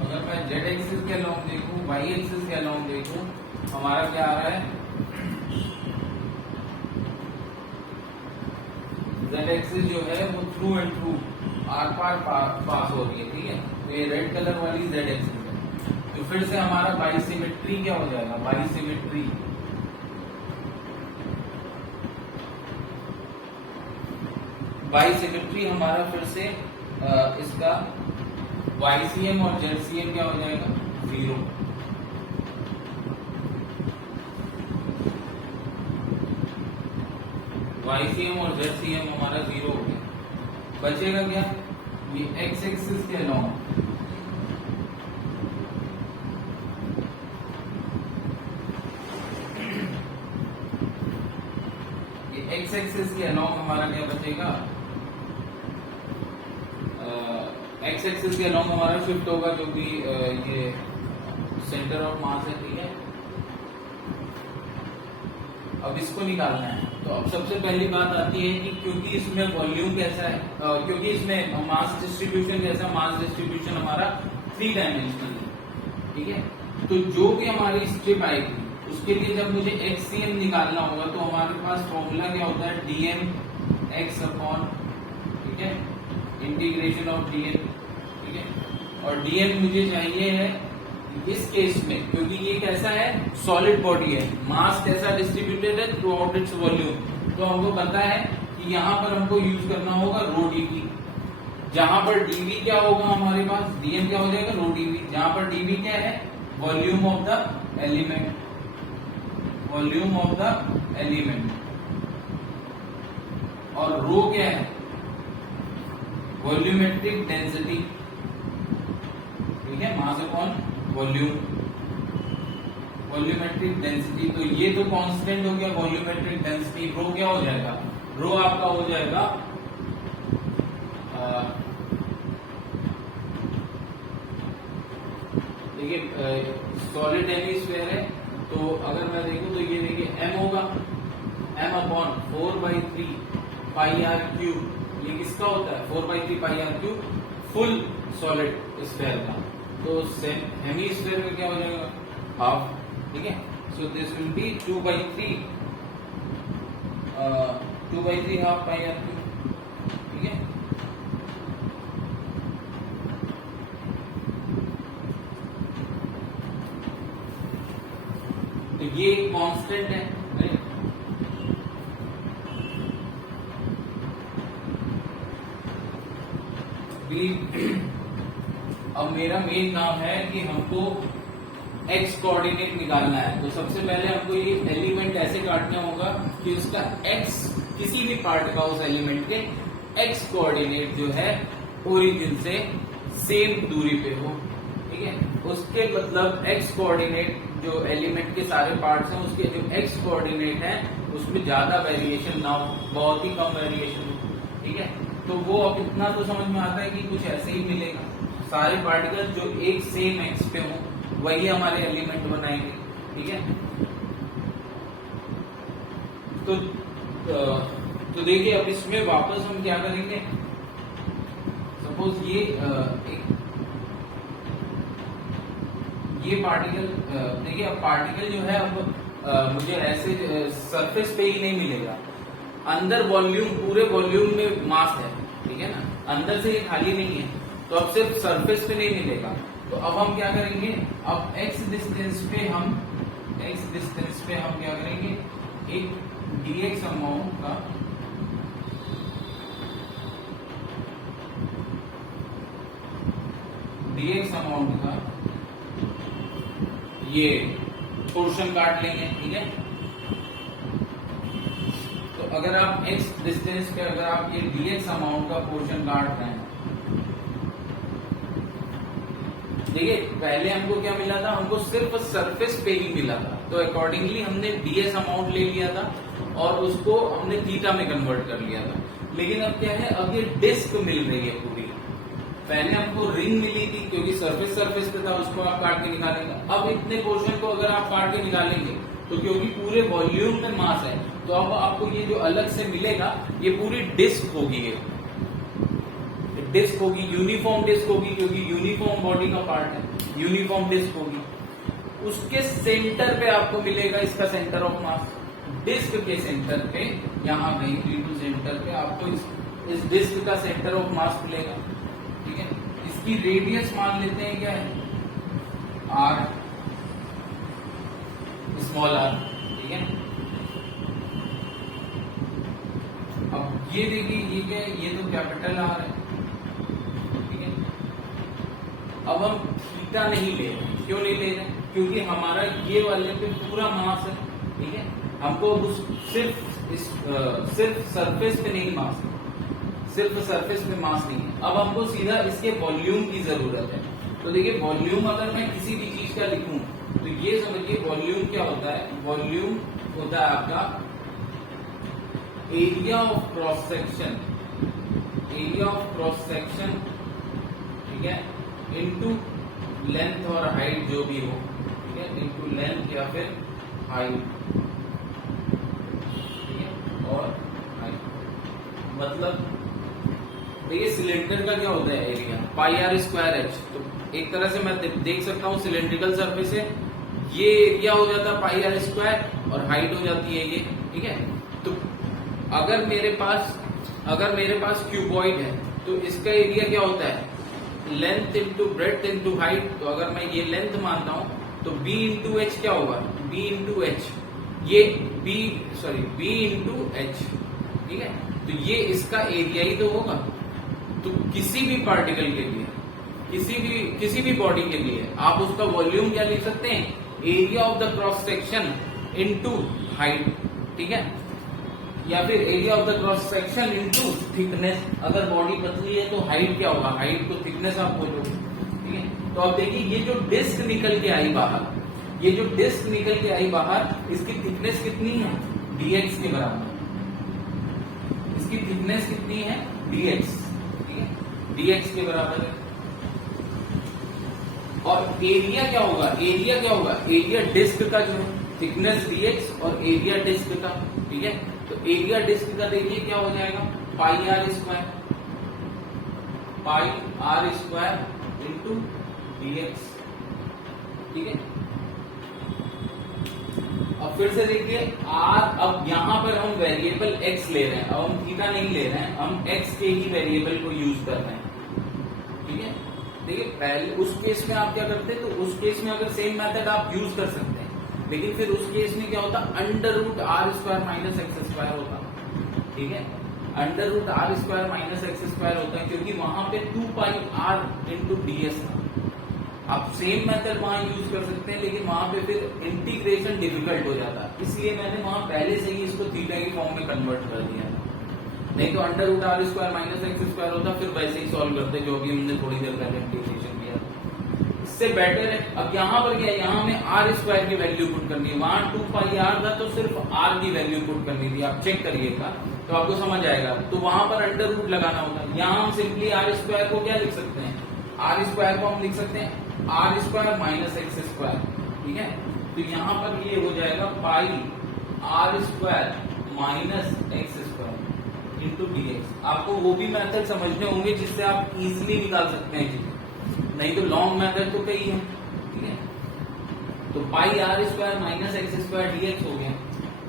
अगर मैं जेड एक्सिस के अलोंग देखूं, वाई एक्सिस के अलोंग देखूं, हमारा क्या आ रहा है, जेड एक्सिस जो है वो थ्रू एंड थ्रू आर पार पास हो रही है, ठीक है। तो ये रेड कलर वाली जेड एक्सिस है। तो फिर से हमारा बाइसिमेट्री क्या हो जाएगा, बाइसिमेट्री, बाइसिमेट्री हमारा फिर से इसका YCM और ZCM क्या हो जाएगा, 0। YCM और ZCM हमारा 0 हो गया। बचेगा क्या, ये X एक्सिस के अलोंग, ये X एक्सिस के अलोंग हमारा क्या बचेगा, एक्स एक्सिस के अलोंग हमारा शिफ्ट होगा जो कि ये सेंटर ऑफ मास है, ठीक है। अब इसको निकालना है, तो अब सबसे पहली बात आती है कि क्योंकि इसमें वॉल्यूम कैसा है, क्योंकि इसमें मास डिस्ट्रीब्यूशन कैसा, मास डिस्ट्रीब्यूशन हमारा 3 डायमेंशनल है, ठीक है। तो जो भी हमारी स्ट्रिप आएगी उसके लिए जब मुझे HCM निकालना होगा तो हमारे पास फॉर्मूला क्या होता है, dm x अपॉन, ठीक है, इंटीग्रेशन ऑफ dm, ठीक है। और dm मुझे चाहिए है इस केस में, क्योंकि ये कैसा है, सॉलिड बॉडी है, मास कैसा डिस्ट्रीब्यूटेड है थ्रू आउट इट्स वॉल्यूम। तो हमको पता है कि यहाँ पर हमको यूज करना होगा रो dv, जहां पर dv क्या होगा हमारे पास, dm क्या हो जाएगा, रो dv, जहां पर dv क्या है, volume of the element, volume of the element, और रो क्या है, वॉल्यूमेट्रिक डेंसिटी, ठीक है, mass upon volume, volumetric density. तो ये तो कांस्टेंट हो गया वॉल्यूमेट्रिक डेंसिटी, रो क्या हो जाएगा, रो आपका हो जाएगा देखिए सॉलिड हेमीस्फीयर है, तो अगर मैं देखूं तो ये देखिए m होगा, m upon 4/3 pi r cube, ये किसका होता है, 4/3 pi r cube, full solid sphere का। तो हेमीस्फीयर में क्या हो जाएगा, हाफ, ठीक है। So this will be 2/3 half pi r cube, ठीक है। ये एक कांस्टेंट है, राइट। अब मेरा मेन काम है कि हमको एक्स कोऑर्डिनेट निकालना है। तो सबसे पहले हमको ये एलिमेंट ऐसे काटना होगा कि उसका एक्स, किसी भी पार्ट का उस एलिमेंट के एक्स कोऑर्डिनेट जो है ओरिजिन से सेम दूरी पे हो, ठीक है। उसके मतलब एक्स कोऑर्डिनेट जो एलिमेंट के सारे पार्ट्स हैं उसके जो एक्स कोऑर्डिनेट है उसमें ज्यादा वेरिएशन ना हो, बहुत ही कम वेरिएशन हो, ठीक है। तो वो अब इतना तो समझ में आता है कि कुछ ऐसे ही मिलेगा, सारे पार्टिकल जो एक सेम एक्स पे हो वही हमारे एलिमेंट बनाएंगे, ठीक है। तो देखिए अब इसमें वापस हम क्या करेंगे, सपोज ये पार्टिकल, देखिए अब पार्टिकल जो है अब मुझे ऐसे सरफेस पे ही नहीं मिलेगा, अंदर वॉल्यूम, पूरे वॉल्यूम में मास है, ठीक है ना, अंदर से ये खाली नहीं है, तो अब सिर्फ सरफेस पे नहीं मिलेगा। तो अब हम क्या करेंगे, अब x डिस्टेंस पे हम क्या करेंगे, एक dx अमाउंट का ये पोर्शन काट लेंगे, ठीक है। तो अगर आप x डिस्टेंस पे अगर आप ये dx अमाउंट का पोर्शन काट रहे हैं, देखिए पहले हमको क्या मिला था, हमको सिर्फ सरफेस पे ही मिला था, तो अकॉर्डिंगली हमने ds अमाउंट ले लिया था और उसको हमने थीटा में कन्वर्ट कर लिया था। लेकिन अब क्या है, अब ये डिस्क मिल रही है पूरी, पहले हमको रिंग मिली थी क्योंकि सरफेस पे था, उसको आप काट के निकालेंगे। अब इतने पोर्शन को अगर आप काट के निकालेंगे तो क्योंकि पूरे वॉल्यूम में मास है, तो अब आपको ये जो अलग से मिलेगा ये पूरी डिस्क होगी, डिस्क होगी, यूनिफॉर्म डिस्क होगी, क्योंकि यूनिफॉर्म बॉडी का पार्ट है, यूनिफॉर्म डिस्क होगी। उसके सेंटर पे आपको मिलेगा इसका सेंटर ऑफ मास, डिस्क के सेंटर पे, यहाँ कहीं बिल्कुल सेंटर पे आपको इस डिस्क का सेंटर ऑफ मास मिलेगा, ठीक है। इसकी रेडियस मान लेते हैं क्या है, r, स्मॉल r, ठीक है। अब ये देखिए ये क्या है, ये तो कैपिटल R है, ठीक है। अब हम थीटा नहीं ले रहे, क्यों नहीं ले रहे, क्योंकि हमारा ये वाले पे पूरा मास है, ठीक है। हमको सिर्फ सरफेस पे नहीं मास, सिर्फ सरफेस पे मास नहीं है। अब हमको सीधा इसके वॉल्यूम की जरूरत है। तो देखिए वॉल्यूम अगर मैं किसी भी चीज का लिखूं तो ये समझिए वॉल्यूम क्या होता है, वॉल्यूम होता है आपका एरिया ऑफ क्रॉस सेक्शन, ठीक है, इनटू लेंथ और हाइट जो भी हो, ठीक है, इनटू लेंथ या फिर हाइट, ठीक है, और हाइट। मतलब देखिए सिलेंडर का क्या होता है area, pi r square h. तो एक तरह से मैं देख सकता हूँ सिलेंड्रिकल सरफेस है, ये एरिया हो जाता है पाई आर स्क्वायर और हाइट हो जाती है ये, ठीक है। तो अगर मेरे पास क्यूबॉइड है तो इसका एरिया क्या होता है, length into breadth into height. तो अगर मैं ये लेंथ मानता हूं तो b इंटू एच क्या होगा, b इंटू एच, ये b इंटू एच, ठीक है। तो ये इसका एरिया ही तो होगा। तो किसी भी पार्टिकल के लिए, किसी भी बॉडी के लिए आप उसका वॉल्यूम क्या लिख सकते हैं, area of the cross section into height, ठीक है, या फिर area of the cross section into thickness. अगर बॉडी पतली है तो हाइट क्या होगा, हाइट को थिकनेस आप बोलोगे, ठीक है। तो अब देखिए ये जो डिस्क निकल के आई बाहर, इसकी थिकनेस कितनी है, dx के बराबर, इसकी थिकनेस कितनी है, dx, ठीक है, dx के बराबर है। और एरिया क्या होगा, एरिया डिस्क का जो थिकनेस dx और एरिया डिस्क का, ठीक है। तो एरिया डिस्क का देखिए क्या हो जाएगा, pi r square into dx, ठीक है। अब फिर से देखिए r, अब यहां पर हम वेरिएबल x ले रहे हैं, अब हम थीटा नहीं ले रहे हैं, हम x के ही वेरिएबल को यूज कर रहे हैं, ठीक है। देखिए पहले उस केस में आप क्या करते हैं, तो उस केस में अगर सेम मेथड आप यूज कर सकते हैं, लेकिन फिर उस केस में क्या होता, under root r square minus x square होता, ठीक है, under root r square minus x square होता है, क्योंकि वहां पे 2 pi r into d s था। आप सेम मेथड वहां यूज कर सकते हैं, लेकिन वहां पे फिर इंटीग्रेशन डिफिकल्ट हो जाता, इसलिए मैंने वहां पहले से ही इसको थीटा की फॉर्म में कन्वर्ट कर दिया। नहीं तो under root r square minus x square होता, फिर वैसे ही सॉल्व करते जो भी हमने थोड़ी देर पहले इंटीग्रेशन किया। इससे बेटर है, अब यहाँ पर क्या है, यहाँ हमें आर स्क्वायर की वैल्यू पुट करनी है, वहां 2 पाई आर था तो सिर्फ आर की वैल्यू पुट करनी थी। आप चेक करिएगा तो आपको समझ आएगा, तो वहां पर अंडर रूट लगाना होता है। यहाँ हम सिंपली आर स्क्वायर को क्या लिख सकते हैं, आर स्क्वायर को हम लिख सकते हैं r square minus x square, ठीक है। तो यहाँ पर ये हो जाएगा pi r square minus x square into d x. आपको वो भी मेथड समझने होंगे जिससे आप इजीली निकाल सकते हैं चीजें, नहीं तो लॉन्ग मेथड तो कई है, ठीक है। तो pi r square minus x square d x हो गया,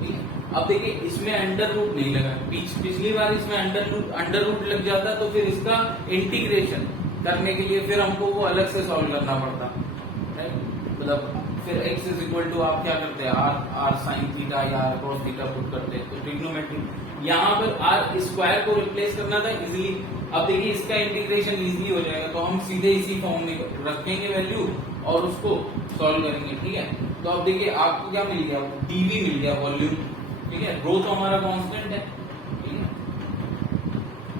ठीक है। अब देखिए इसमें अंडर रूट नहीं लगा, पिछली बार इसमें अंडर रूट लग जाता तो फिर इसका इंटीग्रेशन करने के लिए फिर हमको वो अलग से सॉल्व करना पड़ता, मतलब फिर x इज इक्वल टू आप क्या करते हैं आर साइन थीटा या आर कॉस थीटा पुट करते हैं, तो ट्रिग्नोमेट्री। यहाँ पर आर स्क्वायर को रिप्लेस करना था इजीली। अब देखिए इसका इंटीग्रेशन इजीली हो जाएगा, तो हम सीधे इसी फॉर्म में रखेंगे वैल्यू और उसको सॉल्व करेंगे, ठीक है। तो अब देखिए आपको क्या मिल गया, डीवी मिल गया वॉल्यूम, ठीक है। रो तो हमारा कांस्टेंट है, ठीक है।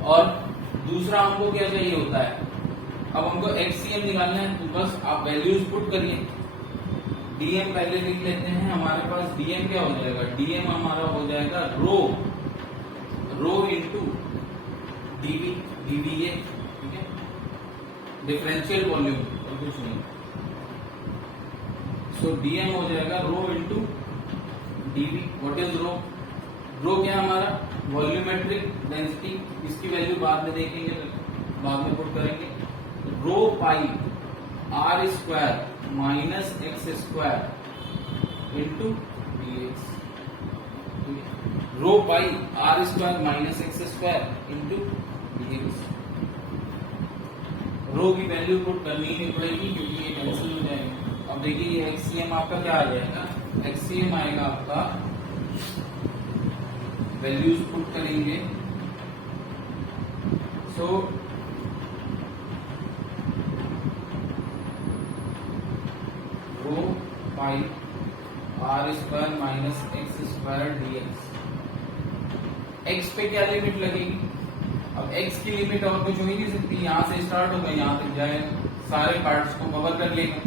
और दूसरा हमको क्या चाहिए होता है, अब हमको एक्ससीएम निकालना है, तो बस आप वैल्यूज पुट करिए। डीएम पहले लिख लेते हैं, हमारे पास डीएम क्या हो जाएगा, डीएम हमारा हो जाएगा रो इंटू डीवी, डीवी ये, ठीक है, डिफरेंशियल वॉल्यूम और कुछ नहीं। सो डीएम हो जाएगा rho into DV. What is रो क्या हमारा वॉल्यूमेट्रिक डेंसिटी, इसकी वैल्यू बाद में देखेंगे, बाद में पुट करेंगे। Rho pi r square minus x square into d x, rho pi r square minus x square into d x. Rho की वैल्यू पुट करनी ही नहीं पड़ेगी क्योंकि ये कैंसिल हो जाएगा। अब देखिए ये एक्ससीएम आपका क्या आ जाएगा, एक्ससीएम आएगा आपका, वैल्यूज पुट करेंगे। So rho pi r square minus x square d x. X पे क्या लिमिट लगेगी, अब एक्स की लिमिट और कुछ हो ही नहीं सकती, यहाँ से स्टार्ट होगा यहाँ तक जाएगा, सारे पार्ट्स को कवर कर लेगा।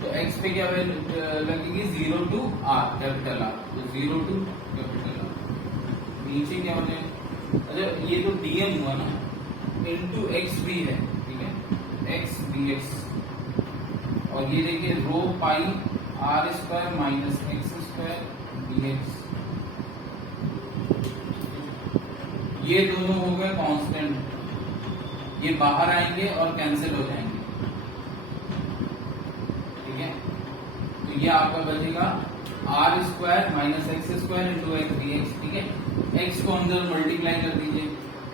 तो एक्स पे क्या लगेगी 0 टू आर कैपिटल आर, तो 0 टू कैपिटल आर। नीचे क्या हो जाएगा, अच्छा ये तो डीएम हुआ ना, इंटू एक्स भी है, ठीक है, एक्स डी एक्स। और ये देखिए rho pi r square minus x square d x, ये दोनों हो गए कांस्टेंट, ये बाहर आएंगे और कैंसिल हो जाएंगे, ठीक है। तो ये आपका बचेगा r square minus x square into x d x, ठीक है। एक्स को अंदर मल्टीप्लाई कर दीजिए,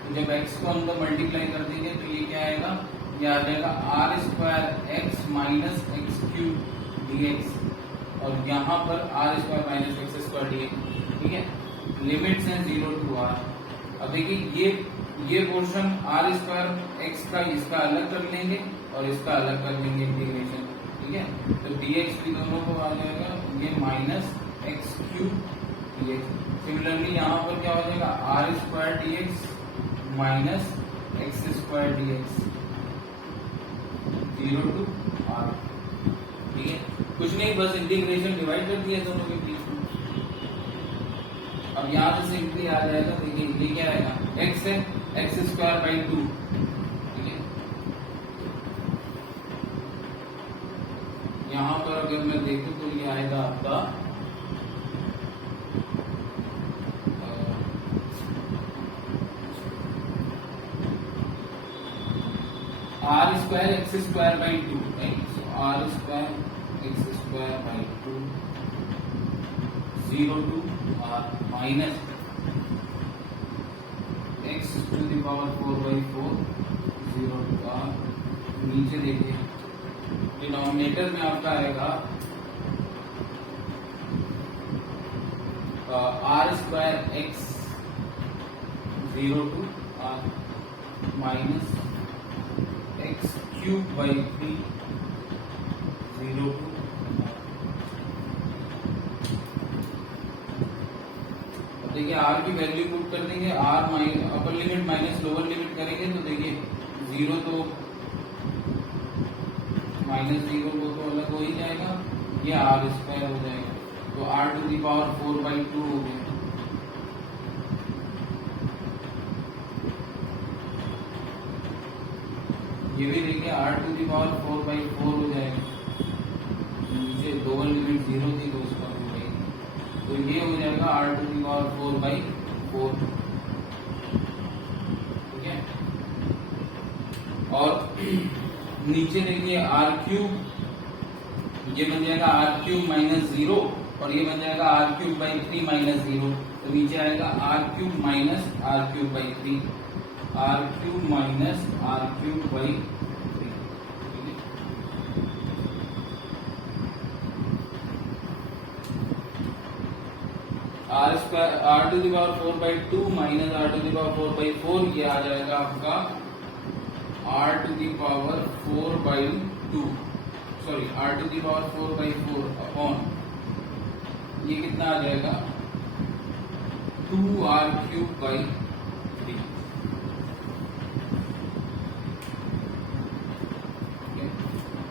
तो जब एक्स को अंदर मल्टीप्लाई कर दीजिए तो ये क्या आएगा, ये आ जाएगा r square x minus x cube d x, और यहाँ पर r square minus x square d x, ठीक है। लिमिट्स हैं 0 टू आर। अब देखिए ये पोर्शन आर स्क्वायर एक्स का इसका अलग कर लेंगे और इसका अलग कर लेंगे इंटीग्रेशन, ठीक है। तो डी एक्स भी दोनों को आ जाएगा, ये minus x cube d x. Similarly यहाँ पर क्या हो जाएगा, r square d x minus x square d x, 0 to r, ठीक है। कुछ नहीं, बस इंटीग्रेशन डिवाइड कर दिया दोनों के बीच में। अब यहाँ से सिंपली आ जाएगा, देखिए ये क्या आएगा, एक्स है एक्स स्क्वायर बाई 2, ठीक है। यहाँ पर अगर मैं देखूं तो ये आएगा आपका r square x square by 2, right. So r square x square by 2 0 to r minus x to the power 4/4 0 to r. नीचे देखिए डिनोमिनेटर में आपका आएगा r square x 0 to r minus x cube by 3 0 to देखिए r की value put कर देंगे, r upper limit minus lower limit करेंगे तो देखिए 0 तो माइनस 0 वो तो अलग हो ही जाएगा, ये आर स्क्वायर हो जाएगा, तो आर टू दी पावर 4/2 हो गया। ये भी देखिए आर टू दी पावर 4/4 हो जाएगा, नीचे लोअर लिमिट 0 थी तो उसका हो गई, तो ये हो जाएगा आर टू दी पावर 4/4, ठीक है। और नीचे देखिए आर क्यूब, ये बन जाएगा आर क्यूब माइनस 0 और ये बन जाएगा आर क्यूब बाई 3 माइनस 0, तो नीचे आएगा r cube minus r cube by 3, r cube minus r cube by 3, ठीक है। R square r to the power 4/2 minus r to the power 4/4, ये आ जाएगा आपका r to the power 4/2, sorry r to the power 4/4 upon ये कितना आ जाएगा 2r cube by 3,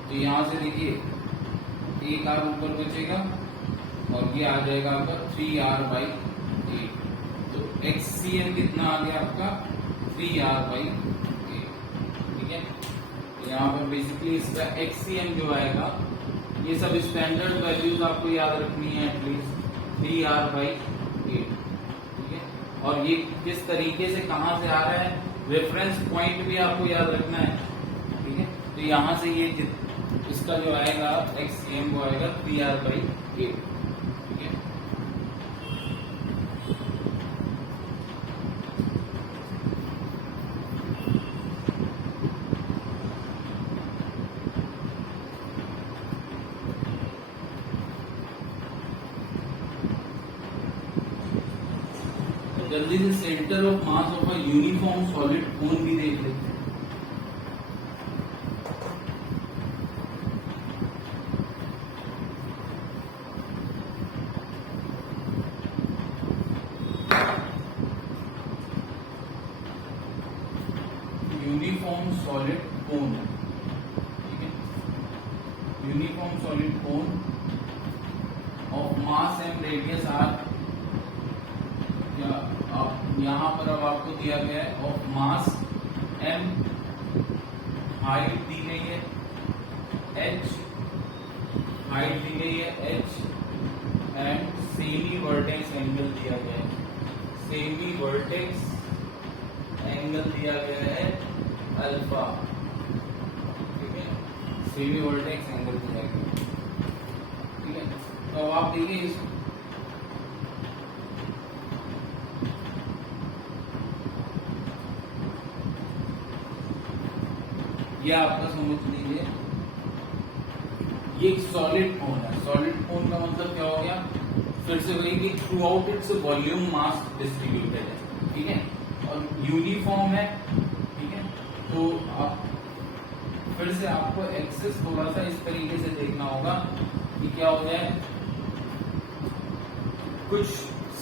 तो यहां से देखिए एक r ऊपर बचेगा और ये आ जाएगा आपका 3r/8, तो xcm कितना आ गया आपका 3r/8, ठीक है। तो यहाँ पर बेसिकली इसका xcm जो आएगा, ये सब स्टैंडर्ड वैल्यूज आपको याद रखनी है एटलीस्ट 3r/8, ठीक है। और ये किस तरीके से कहां से आ रहा है, रेफरेंस पॉइंट भी आपको याद रखना है, ठीक है। तो यहां से ये इसका जो आएगा xcm वो आएगा 3r/8, ठीक है। जल्दी से centre of mass of a uniform solid cone भी देख लेते हैं। यूनिफॉर्म सॉलिड कोन, ठीक है, uniform solid cone of mass and radius r, यहां पर अब आपको दिया गया है ऑफ मास m, हाइट दी गई है h, हाइट दी गई है h and semi vertex angle दिया गया है, सेमी वर्टेक्स एंगल दिया गया है अल्फा, ठीक है, सेमी वर्टेक्स एंगल दिया गया, ठीक है। तो अब आप देखिए इस ये आपका समझ लीजिए, ये एक सॉलिड कोन है, सॉलिड कोन का मतलब क्या हो गया, फिर से वही कि through out its volume mass distributed है, ठीक है, और यूनिफॉर्म है, ठीक है। तो आप फिर से आपको एक्सेस थोड़ा सा इस तरीके से देखना होगा कि क्या हो जाए, कुछ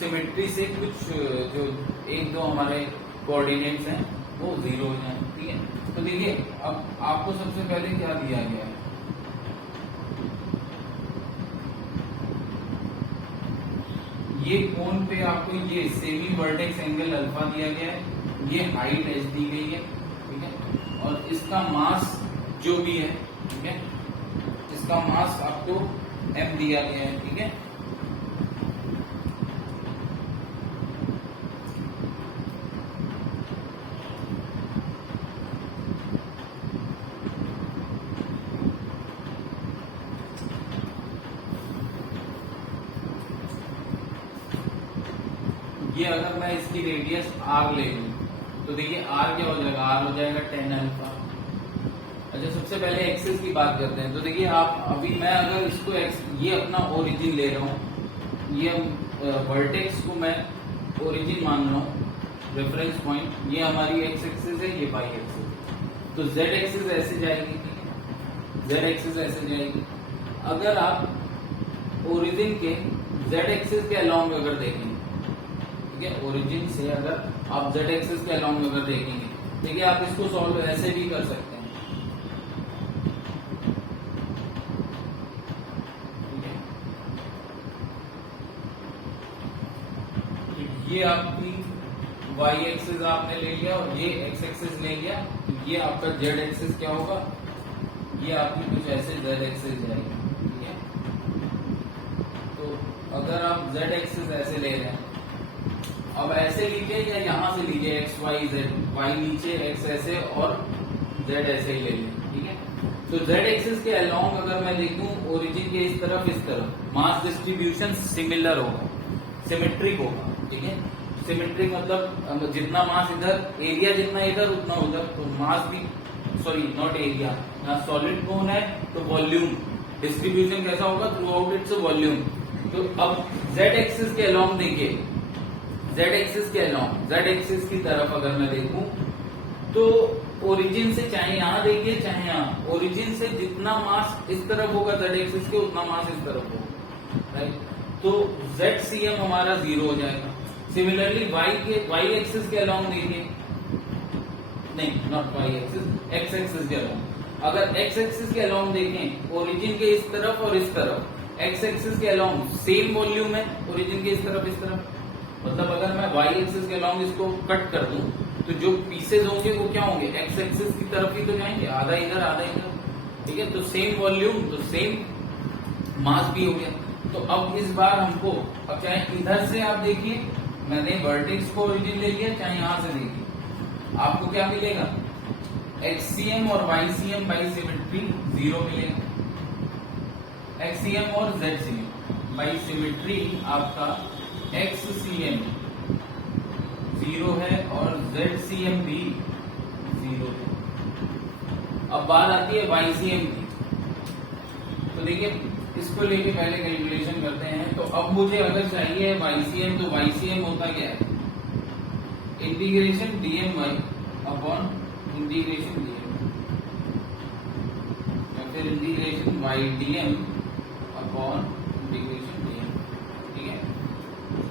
सिमेट्री से कुछ जो एक दो हमारे कोऑर्डिनेट्स हैं वो 0 हो जाए, ठीक है। तो देखिए अब आपको सबसे पहले क्या दिया गया है, ये कोन पे आपको ये सेमी वर्टेक्स एंगल अल्फा दिया गया है, ये हाइट h दी गई है, ठीक है, और इसका मास जो भी है, ठीक है, इसका मास आपको m दिया गया है, ठीक है। ये अगर मैं इसकी रेडियस r ले लूं तो देखिए r क्या हो जाएगा, r हो जाएगा 10 अल्फा। अच्छा सबसे पहले एक्सेस की बात करते हैं, तो देखिए आप अभी मैं अगर इसको ये अपना ओरिजिन ले रहा हूं, ये वर्टेक्स को मैं ओरिजिन मान रहा हूँ, रेफरेंस पॉइंट, ये हमारी एक्स एक्सिस है, ये वाई एक्सिस है। तो जेड एक्सिस ऐसे जाएगी, जेड एक्सिस ऐसे जाएगी। अगर आप ओरिजिन के जेड एक्सिस के अलोंग अगर देखेंगे, ठीक है, ओरिजिन से अगर आप जेड एक्सिस के अलोंग अगर देखेंगे, ठीक है, आप इसको सॉल्व ऐसे भी कर सकते हैं, ये आपकी y एक्सिस आपने ले लिया और ये x एक्सिस ले लिया, ये आपका z एक्सिस क्या होगा, ये आपकी कुछ ऐसे z एक्सिस जाएगी, ठीक है। तो अगर आप z एक्सिस ऐसे ले रहे हैं, अब ऐसे लीजिए या यहां से लीजिए x y z, y नीचे x ऐसे और z ऐसे ही ले लीजिए, ठीक है। तो z एक्सिस के अलोंग अगर मैं देखूं ओरिजिन के इस तरफ मास डिस्ट्रीब्यूशन सिमिलर होगा, सिमेट्रिक होगा, ठीक है। सिमेट्रिक मतलब जितना मास इधर, एरिया जितना इधर उतना उधर, तो मास भी, सॉरी नॉट एरिया, यहाँ सॉलिड कौन है तो वॉल्यूम डिस्ट्रीब्यूशन कैसा होगा थ्रू आउट इट्स वॉल्यूम। तो अब z एक्सिस के अलोंग देखिए, z एक्सिस के अलोंग, z एक्सिस की तरफ अगर मैं देखूं तो ओरिजिन से, चाहे यहाँ देखिए चाहे यहाँ, ओरिजिन से जितना मास इस तरफ होगा z एक्सिस के, उतना मास इस तरफ होगा, राइट। तो ZCM हमारा 0 हो जाएगा। सिमिलरली y एक्सिस के अलोंग देखिए, नहीं not y axis, x axis के अलोंग, अगर x एक्सिस के अलोंग देखें ओरिजिन के इस तरफ और इस तरफ, x एक्सिस के अलोंग सेम वॉल्यूम है, ओरिजिन के इस तरफ, मतलब अगर मैं y एक्सिस के अलोंग इसको कट कर दूं तो जो पीसेज होंगे वो क्या होंगे, x एक्सिस की तरफ ही तो जाएंगे, आधा इधर आधा इधर, ठीक है। तो सेम वॉल्यूम तो सेम मास भी हो गया। तो अब इस बार हमको, अब चाहे इधर से आप देखिए, मैंने वर्टेक्स को ओरिजिन ले लिया, चाहे यहां से देखिए, आपको क्या मिलेगा, XCM और YCM बाई सिमेट्री 0 मिलेगा, XCM और ZCM बाई सिमेट्री आपका XCM 0 है और ZCM भी 0 है। अब बात आती है YCM की, तो देखिए इसको लेके पहले कैलकुलेशन करते हैं। तो अब मुझे अगर चाहिए YCM, तो YCM होता क्या है, integration DMY upon integration DM, या फिर integration YDM upon integration DM, ठीक है।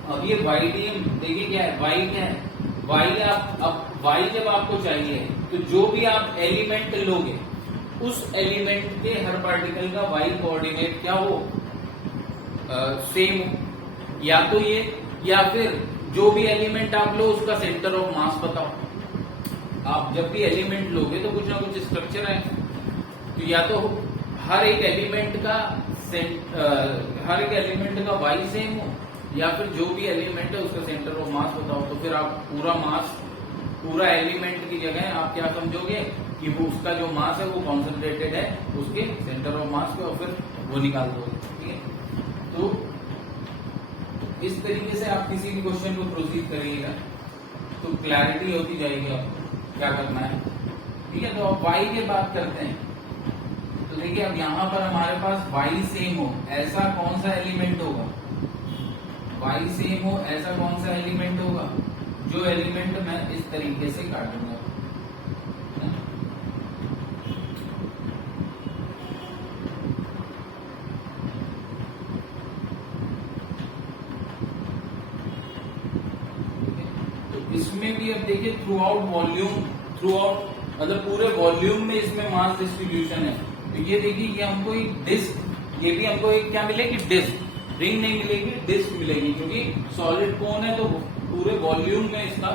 अब ये YDM देखिए क्या है, Y क्या है, Y आप, अब Y जब आपको चाहिए तो जो भी आप एलिमेंट लोगे उस एलिमेंट के हर पार्टिकल का y कोऑर्डिनेट क्या हो, सेम हो, या तो ये, या फिर जो भी एलिमेंट आप लो उसका सेंटर ऑफ मास बताओ। आप जब भी एलिमेंट लोगे तो कुछ ना कुछ स्ट्रक्चर है, तो या तो हर एक एलिमेंट का y सेम हो, या फिर जो भी एलिमेंट है उसका सेंटर ऑफ मास बताओ। तो फिर आप पूरा मास, पूरा एलिमेंट की जगह आप क्या समझोगे कि वो उसका जो मास है वो कॉन्सेंट्रेटेड है उसके सेंटर ऑफ मास पे, और फिर वो निकाल दो, ठीक है। तो इस तरीके से आप किसी भी क्वेश्चन को प्रोसीड करिएगा तो क्लैरिटी होती जाएगी आपको क्या करना है, ठीक है। तो अब y की बात करते हैं, तो देखिए अब यहाँ पर हमारे पास y सेम हो ऐसा कौन सा एलिमेंट होगा, y सेम हो ऐसा कौन सा एलिमेंट होगा, जो एलिमेंट मैं इस तरीके से काटूंगा, इसमें भी अब देखिए through out volume, through out मतलब पूरे वॉल्यूम में इसमें मास डिस्ट्रीब्यूशन है। तो ये देखिए ये हमको एक डिस्क, ये भी हमको एक क्या मिलेगी, डिस्क, रिंग नहीं मिलेगी, डिस्क मिलेगी, क्योंकि सॉलिड कोन है तो पूरे वॉल्यूम में इसका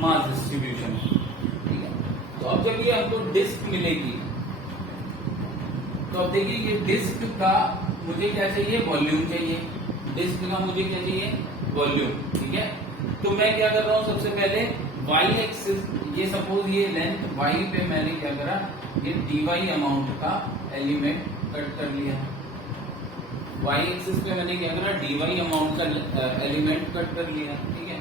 मास डिस्ट्रीब्यूशन है, ठीक है। तो अब जब ये हमको डिस्क मिलेगी, तो अब देखिए ये डिस्क का मुझे क्या चाहिए, वॉल्यूम चाहिए, डिस्क का मुझे क्या चाहिए, वॉल्यूम, ठीक है। तो मैं क्या कर रहा हूं, सबसे पहले y एक्सिस, ये सपोज ये लेंथ y पे मैंने क्या करा, ये dy अमाउंट का एलिमेंट कट कर लिया, y एक्सिस पे मैंने क्या करा, dy अमाउंट का एलिमेंट कट कर लिया, ठीक है।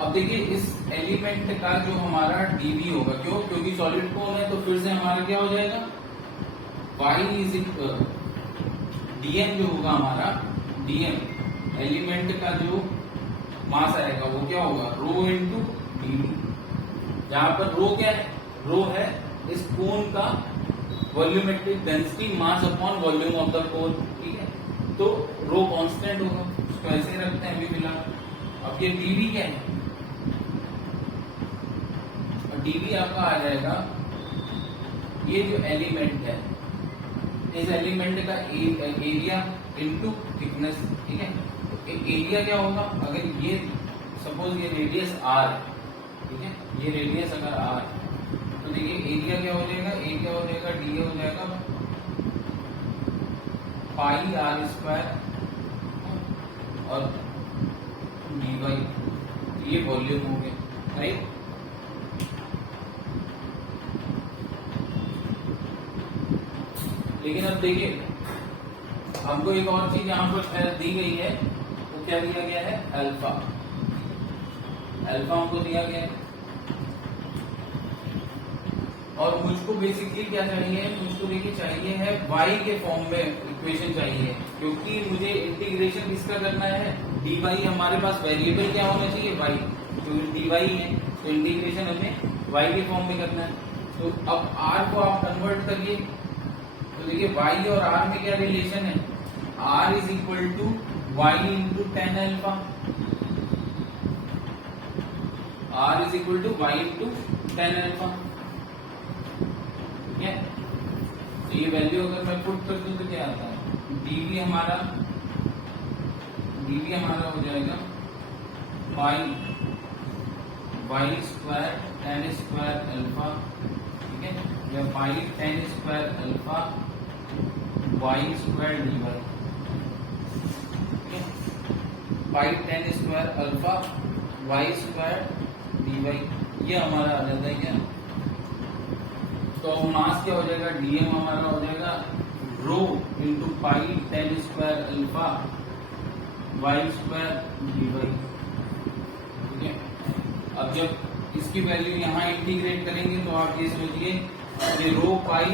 अब देखिए इस एलिमेंट का जो हमारा dv होगा, क्यों, क्योंकि सॉलिड कोन है, तो फिर से हमारा क्या हो जाएगा, y इज dm जो होगा हमारा डीएम एलिमेंट का जो मास आएगा वो क्या होगा, रो इंटू डीवी, जहां पर रो क्या है, रो है इस कोन का volumetric density mass upon volume of the cone, ठीक है। तो रो कांस्टेंट होगा, उसको ऐसे रखते हैं अभी फिलहाल। अब ये डीवी क्या है, और डीवी आपका आ जाएगा ये जो एलिमेंट है, इस एलिमेंट का एरिया इंटू थिकनेस, ठीक है। तो एरिया क्या होगा, अगर ये सपोज ये रेडियस आर है, ठीक है, ये रेडियस अगर आर, तो देखिए एरिया क्या हो जाएगा, एरिया हो जाएगा डी हो जाएगा पाई आर स्क्वायर और डी वाई, ये वॉल्यूम हो गया, राइट। लेकिन अब देखिए हमको एक और चीज यहाँ पर दी गई है, वो क्या दिया गया है, अल्फा, अल्फा हमको दिया गया है। और मुझको बेसिकली क्या चाहिए, मुझको देखिए चाहिए है y के फॉर्म में इक्वेशन चाहिए, क्योंकि मुझे इंटीग्रेशन किसका करना है, dy, हमारे पास वेरिएबल क्या होना चाहिए, y, जो dy है, तो इंटीग्रेशन हमें y के फॉर्म में करना है। तो अब r को आप कन्वर्ट करिए, तो देखिए y और r में क्या रिलेशन है, r is equal to y into tan alpha, r is equal to y into tan alpha, ठीक है। तो ये वैल्यू अगर मैं पुट कर दूं तो क्या आता है, dv हमारा हो जाएगा pi y square tan square alpha, ठीक है, या pi tan square alpha y square d y, ठीक है, pi tan square alpha y square d y, ये हमारा आ जाता है क्या। तो मास क्या हो जाएगा, डीएम हमारा हो जाएगा rho into pi tan square alpha y square d y, ठीक है। अब जब इसकी वैल्यू यहाँ इंटीग्रेट करेंगे तो आप ये समझिए ये rho pi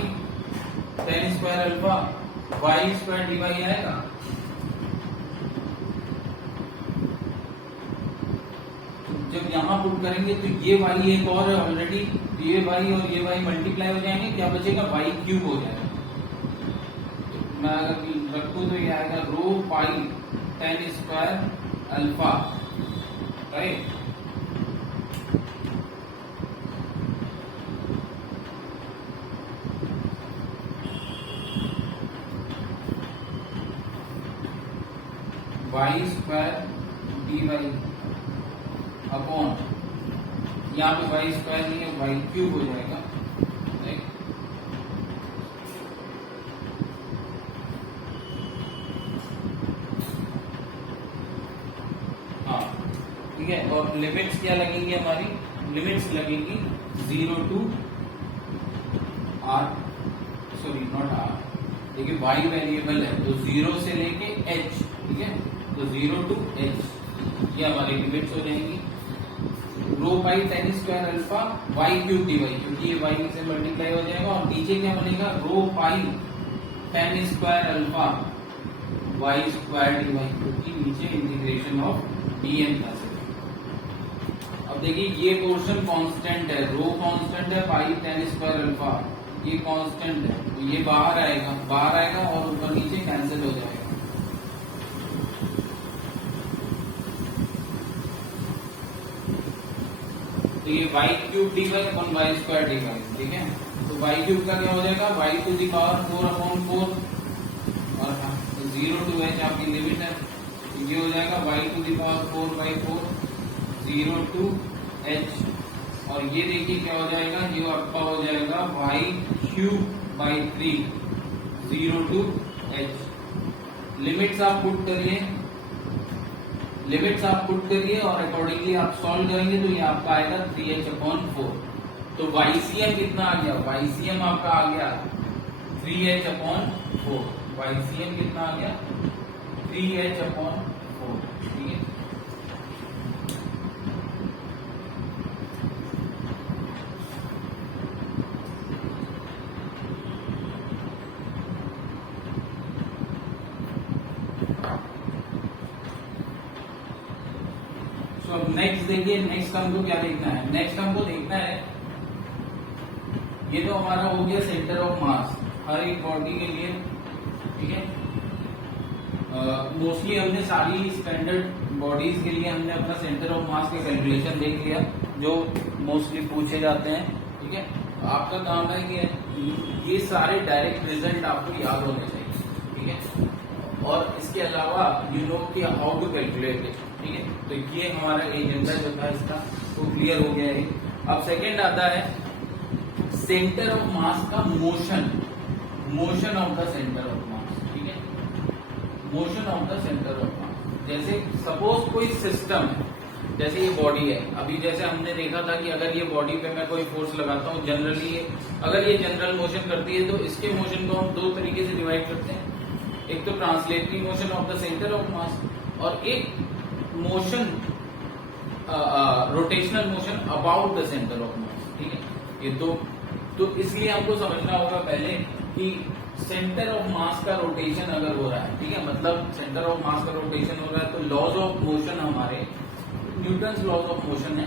tan square alpha y square d y आएगा। जब यहाँ पुट करेंगे तो ये वाई एक और है ऑलरेडी, ये वाई और ये वाई मल्टीप्लाई हो जाएंगे, क्या बचेगा, वाई क्यूब हो जाएगा। तो मैं अगर रखूं तो ये आएगा rho pi tan square alpha, right. Y square d y upon, यहाँ पे वाई स्क्वायर नहीं है, वाई क्यूब हो जाएगा, राइट। हाँ ठीक है, और लिमिट्स क्या लगेंगी हमारी, लिमिट्स लगेंगी 0 to r, sorry not r, देखिए वाई वेरिएबल है तो 0 से लेके h, ठीक है, तो 0 टू h ये हमारी लिमिट्स हो जाएंगी। Rho pi tan square alpha y cube d y, क्योंकि ये वाई से मल्टीप्लाई हो जाएगा, और नीचे क्या बनेगा, rho pi tan square alpha y square d y, क्योंकि नीचे इंटीग्रेशन ऑफ डीएम था। अब देखिए ये पोर्शन कांस्टेंट है, रो कांस्टेंट है, पाई टेन स्क्वायर अल्फा ये कांस्टेंट है, तो ये बाहर आएगा और ऊपर नीचे कैंसिल हो जाएगा। तो ये y cube d y upon y square d y, ठीक है। तो वाई क्यूब का क्या हो जाएगा, y to the power 4 upon 4, और 0 टू h आपकी लिमिट है, तो ये हो जाएगा y to the power 4 by 4 0 to h, और ये देखिए क्या हो जाएगा, ये आपका हो जाएगा y cube by 3 0 to h। Limits आप पुट करिए और अकॉर्डिंगली आप सॉल्व करेंगे तो ये आपका आएगा 3h अपॉन 4। तो YCM कितना आ गया, YCM आपका आ गया 3h अपॉन 4, YCM कितना आ गया 3h अपॉन 4, ठीक है। तो अब नेक्स्ट देखिए, नेक्स्ट हमको क्या देखना है, नेक्स्ट हमको देखना है, ये तो हमारा हो गया सेंटर ऑफ मास हर एक बॉडी के लिए, ठीक है। मोस्टली हमने सारी स्टैंडर्ड बॉडीज के लिए हमने अपना सेंटर ऑफ मास के कैलकुलेशन देख लिया जो मोस्टली पूछे जाते हैं, ठीक है। आपका काम है कि ये सारे डायरेक्ट रिजल्ट आपको याद होने चाहिए, ठीक है। और इसके अलावा यू नो कि हाउ टू कैलकुलेट इट, ठीक है। तो ये हमारा एजेंडा जो था इसका वो क्लियर हो गया है। अब सेकंड आता है सेंटर ऑफ मास का motion, motion of the centre of मास, ठीक है, motion of the centre of मास। जैसे सपोज कोई सिस्टम है, जैसे ये बॉडी है, अभी जैसे हमने देखा था कि अगर ये बॉडी पे मैं कोई फोर्स लगाता हूँ जनरली, अगर ये जनरल मोशन करती है तो इसके मोशन को हम दो तरीके से डिवाइड करते हैं, एक तो translatory motion of the centre of मास और एक motion rotational motion about the centre of मास, ठीक है। ये तो इसलिए हमको समझना होगा पहले कि सेंटर ऑफ मास का रोटेशन अगर हो रहा है, ठीक है, मतलब सेंटर ऑफ मास का रोटेशन हो रहा है तो लॉज ऑफ मोशन हमारे न्यूटन्स लॉज ऑफ मोशन है,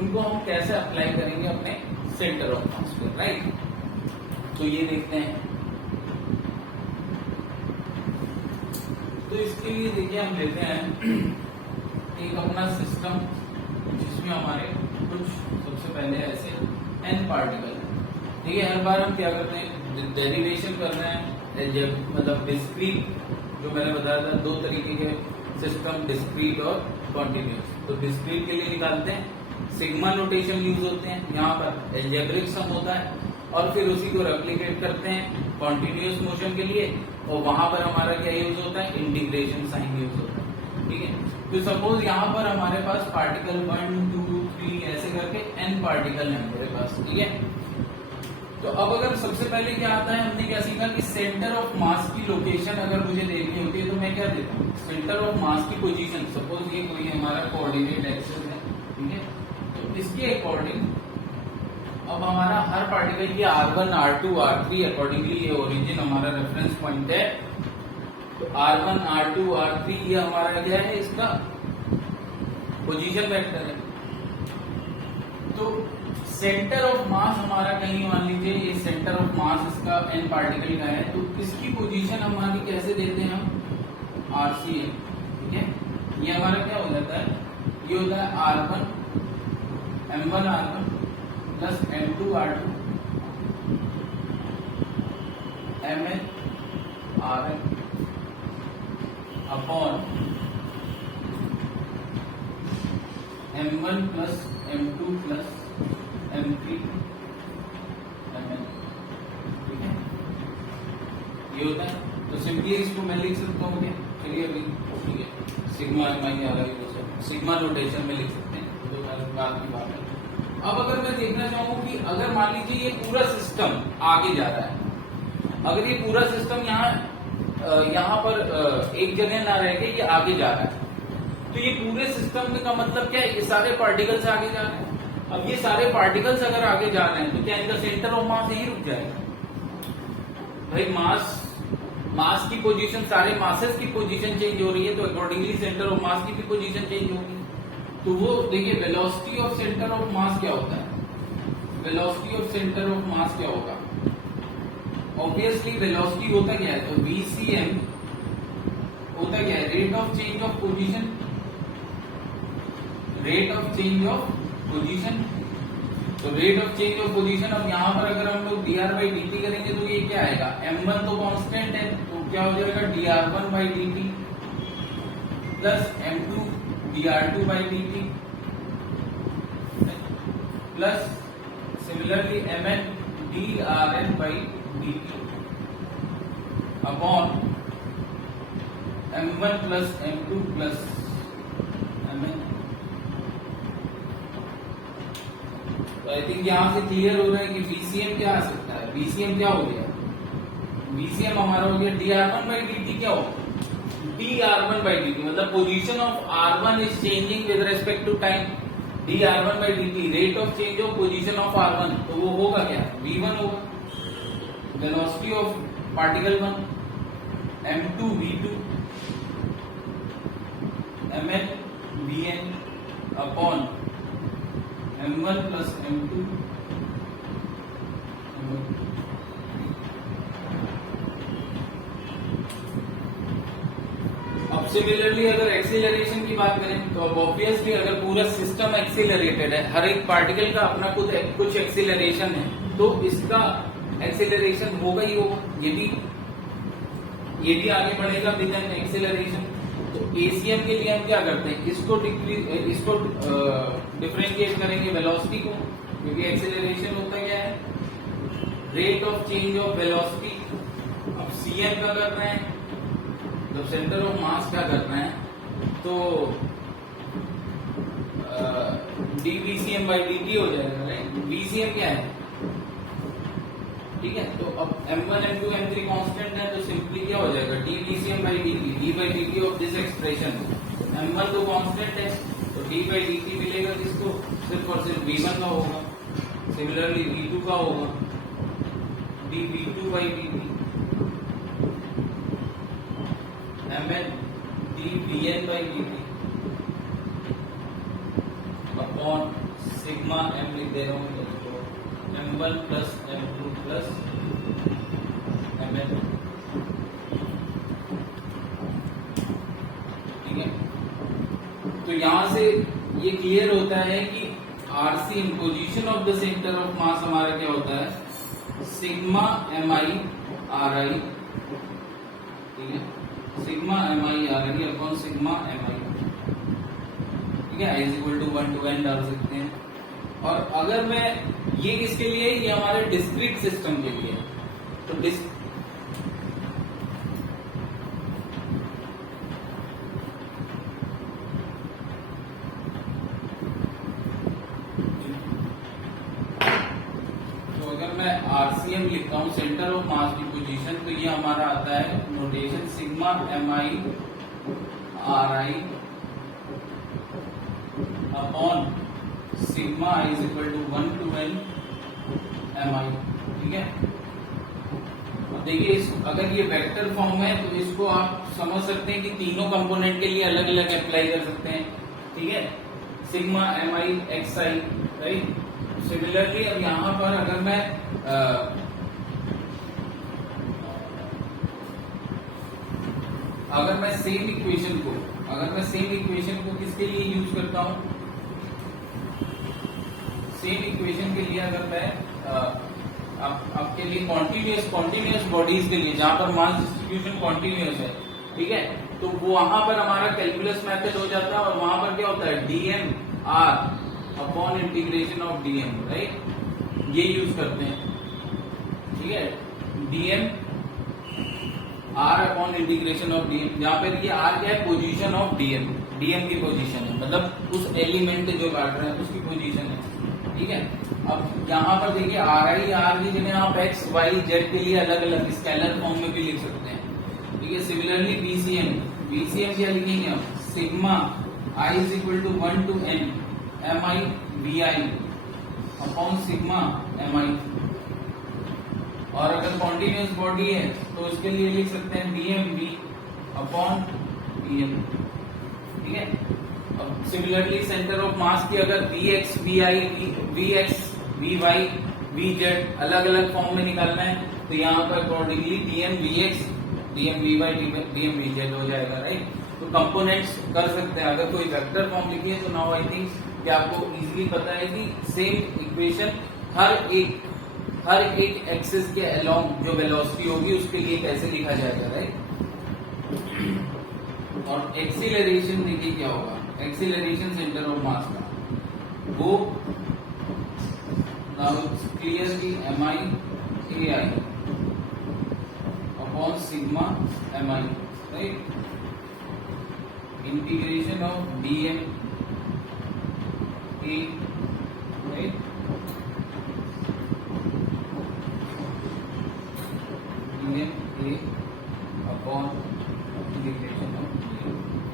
उनको हम कैसे अप्लाई करेंगे अपने सेंटर ऑफ मास पे, राइट। तो ये देखते हैं। तो इसके लिए देखिए हम लेते हैं एक अपना सिस्टम जिसमें हमारे कुछ सबसे पहले ऐसे n पार्टिकल, ठीक है। हर बार हम क्या करते हैं, डेरिवेशन कर रहे हैं, जब मतलब डिस्क्रीट, जो मैंने बताया था दो तरीके के सिस्टम, डिस्क्रीट और कॉन्टिन्यूस। तो डिस्क्रीट के लिए निकालते हैं सिग्मा नोटेशन यूज होते हैं, यहाँ पर एल्जेब्रिक सम होता है और फिर उसी को रेप्लिकेट करते हैं कॉन्टिन्यूस मोशन के लिए, और वहां पर हमारा क्या यूज होता है, इंटीग्रेशन साइन यूज होता है, ठीक है। तो सपोज यहाँ पर हमारे पास पार्टिकल 1 2 3 ऐसे करके n पार्टिकल है मेरे पास, ठीक है। तो अब अगर सबसे पहले क्या आता है, हमने क्या सीखा कि सेंटर ऑफ मास की लोकेशन अगर मुझे देखनी होती है तो मैं क्या देता हूँ, सेंटर ऑफ मास की पोजीशन। सपोज ये कोई हमारा कोऑर्डिनेट एक्सिस है, ठीक है, तो इसके अकॉर्डिंग अब हमारा हर पार्टिकल की R1 R2 R3 अकॉर्डिंगली ये ओरिजिन हमारा रेफरेंस पॉइंट है। तो R1 R2 R3 ये हमारा क्या है, इसका पोजीशन वेक्टर है। तो सेंटर ऑफ मास हमारा कहीं मान लीजिए ये सेंटर ऑफ मास इसका n पार्टिकल का है, तो इसकी पोजीशन हमारी कैसे देते हैं हम, RCA, ठीक है। ये हमारा क्या हो जाता है, ये होता है R1 M1 R1 plus M2 R2 Mn Rn upon M1 plus M2 plus M3 Mn, ठीक है, ये होता है। तो सिंपली इसको मैं लिख सकता हूँ क्या, चलिए अभी, ठीक है, सिग्मा सिग्मा नोटेशन में लिख सकते हैं, तो बात की बात है। अब अगर मैं देखना चाहूँ कि अगर मान लीजिए ये पूरा सिस्टम आगे जा रहा है, अगर ये पूरा सिस्टम यहाँ पर एक जगह ना रह के ये आगे जा रहा है, तो ये पूरे सिस्टम का मतलब क्या है, ये सारे पार्टिकल्स आगे जा रहे हैं। अब ये सारे पार्टिकल्स अगर आगे जा रहे हैं तो क्या इनका सेंटर ऑफ मास यही रुक जाएगा भाई। मास की पोजीशन, सारे मासेस की पोजीशन चेंज हो रही है, तो अकॉर्डिंगली सेंटर ऑफ मास की भी पोजीशन चेंज होगी। तो वो देखिए वेलोसिटी ऑफ सेंटर ऑफ मास क्या होता है, वेलोसिटी ऑफ सेंटर ऑफ मास क्या होगा, ऑब्वियसली वेलोसिटी होता क्या है, तो VCM होता क्या है, rate of change of position, rate of change of position. तो rate of change of position, अब यहाँ पर अगर हम लोग dr/dt करेंगे तो ये क्या आएगा, m1 तो कांस्टेंट है, तो क्या हो जाएगा dr1/dt plus m2 dr2/dt plus similarly mn drn/dt upon m1 plus m2 plus mn। तो आई थिंक यहां से क्लियर हो रहा है कि VCM क्या आ सकता है, VCM क्या हो गया, VCM हमारा हो गया dr1/dt, क्या होगा dr1/dt, मतलब position of r1 is changing with respect to time, dr1/dt rate of change of position of r1, तो वो होगा क्या, v1 होगा, velocity of particle 1 m2 v2 mn vn upon m1 plus m2। अब similarly अगर acceleration की बात करें तो अब ऑब्वियसली अगर पूरा सिस्टम एक्सीलरेटेड है, हर एक पार्टिकल का अपना कुछ एक्सीलरेशन है, तो इसका एक्सीलरेशन होगा ही होगा। ये भी आगे बढ़ेगा विद एन एक्सीलरेशन। तो एसीएम के लिए हम क्या करते हैं, इसको डिफरेंशिएट करेंगे वेलोसिटी को, क्योंकि एक्सीलरेशन होता क्या है, rate of change of velocity. अब सीएम का कर रहे हैं, जब सेंटर ऑफ मास क्या कर रहे हैं, तो dVcm by dt हो जाएगा, राइट। VCM क्या है, ठीक है। तो अब m1 m2 m3 कांस्टेंट है, तो सिंपली क्या हो जाएगा, dVcm by dt, d by dt of this expression. m1 तो कांस्टेंट है, तो d by dt मिलेगा किसको, सिर्फ और सिर्फ v1 का होगा। सिमिलरली v2 का होगा dV2 by dt, mn dVn by dt upon sigma m लिख दे रहा हूँ, m1 plus m2 plus mn, ठीक है। तो यहां से ये क्लियर होता है कि RC in position of the centre of mass हमारा क्या होता है, सिग्मा mi ri, ठीक है, sigma mi ri upon sigma mi, ठीक है। i equal to 1 to n डाल सकते हैं। और अगर मैं ये किसके लिए, ये हमारे डिस्क्रीट सिस्टम के लिए, तो अगर मैं आरसीएम लिखता हूं, सेंटर ऑफ मास की पोजीशन, तो ये हमारा आता है notation sigma mi ri upon sigma i is equal to 1 to n mi, ठीक है। अब देखिए, अगर ये वेक्टर फॉर्म है तो इसको आप समझ सकते हैं कि तीनों कंपोनेंट के लिए अलग अलग अप्लाई कर सकते हैं, ठीक है। Sigma mi xi, right. Similarly अब यहां पर अगर मैं सेम इक्वेशन को किसके लिए यूज करता हूं, सेम इक्वेशन के लिए अगर मैं आपके लिए कॉन्टिन्यूअस बॉडीज के लिए, जहां पर मास डिस्ट्रीब्यूशन कॉन्टिन्यूअस है, ठीक है, तो वो वहां पर हमारा कैलकुलस मेथड हो जाता है, और वहां पर क्या होता है, dm r upon integration of dm, right, ये यूज करते हैं, ठीक है। Dm r upon integration of dm, जहां पर ये आर क्या है, पोजीशन ऑफ डीएम, डीएम की पोजीशन है, मतलब उस एलिमेंट जो काट रहे हैं उसकी पोजीशन है, ठीक है। अब यहाँ पर देखिए आर आई आर की जगह आप एक्स वाई जेड के लिए अलग अलग स्केलर फॉर्म में भी लिख सकते हैं, ठीक है। सिमिलरली बीसीएम क्या लिखेंगे आप, sigma I is equal to 1 to n mi vi upon sigma mi, और अगर कॉन्टिन्यूअस बॉडी है तो उसके लिए लिख सकते हैं bm v अपॉन pm, ठीक है। अब सिमिलरली सेंटर ऑफ मास की अगर vx vi vx vy vz अलग अलग फॉर्म में निकालना है, तो यहाँ पर accordingly dm vx dm vy dm vz हो जाएगा, राइट। तो कंपोनेंट्स कर सकते हैं। अगर कोई वेक्टर फॉर्म लिखी है तो नाउ आई थिंक कि आपको इजीली पता है कि सेम इक्वेशन हर एक एक्सिस के अलोंग जो वेलोसिटी होगी उसके लिए कैसे लिखा जाएगा, राइट। और एक्सीलरेशन देखिए क्या होगा, एक्सीलरेशन सेंटर ऑफ मास का वो नाउ इट्स क्लियर कि mi ai upon sigma mi, right, integration of dm a, right, dm a upon integration of dm b।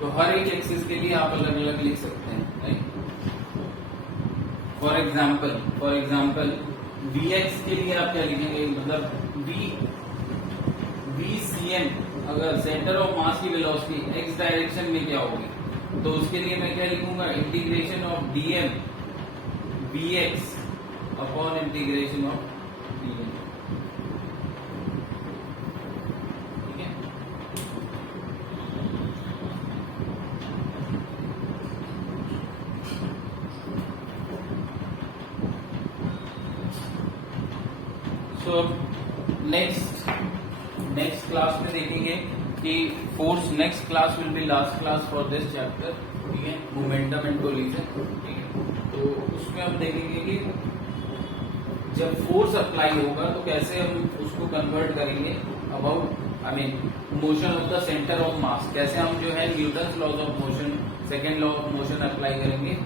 तो हर एक एक्सिस के लिए आप अलग अलग लिख सकते हैं, राइट। फॉर एग्जाम्पल vx के लिए आप क्या लिखेंगे, मतलब vcm अगर सेंटर ऑफ मास की वेलोसिटी x डायरेक्शन में क्या होगी, तो उसके लिए मैं क्या लिखूंगा, integration of dm vx upon integration of dm, ठीक है। सो नेक्स्ट क्लास में देखेंगे कि force, next class will be last class for this chapter, ठीक है, मोमेंटम एंड कोलिजन, ठीक है। तो उसमें हम देखेंगे कि जब फोर्स अप्लाई होगा तो कैसे हम उसको कन्वर्ट करेंगे about I mean motion of the centre of mass, कैसे हम जो है Newton's laws of motion, second law of motion apply करेंगे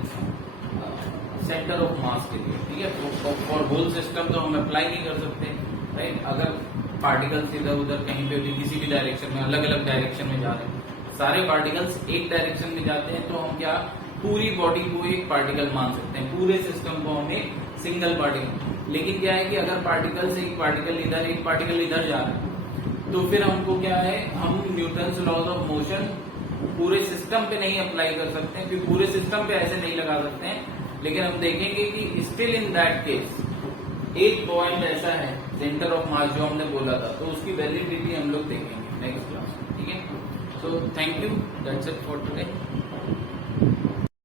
सेंटर ऑफ मास के लिए, ठीक है। तो फॉर होल सिस्टम तो हम अप्लाई नहीं कर सकते, राइट। अगर पार्टिकल्स इधर उधर कहीं पे भी किसी भी डायरेक्शन में, अलग अलग डायरेक्शन में जा रहे हैं, सारे पार्टिकल्स एक डायरेक्शन में जाते हैं, तो हम क्या पूरी बॉडी को एक पार्टिकल मान सकते हैं, पूरे सिस्टम को हम एक सिंगल पार्टिकल। लेकिन क्या है कि अगर पार्टिकल से एक पार्टिकल इधर, एक पार्टिकल इधर जा रहा है, तो फिर हमको क्या है, हम न्यूटन्स लॉज ऑफ मोशन पूरे सिस्टम पे नहीं अप्लाई कर सकते हैं, क्योंकि पूरे सिस्टम पे ऐसे नहीं लगा सकते हैं। लेकिन हम देखेंगे कि स्टिल इन दैट केस एक पॉइंट ऐसा है सेंटर ऑफ मास जो हमने बोला था, तो उसकी वैलिडिटी हम लोग देखेंगे नेक्स्ट क्लास में, ठीक है। So thank you, that's it for today.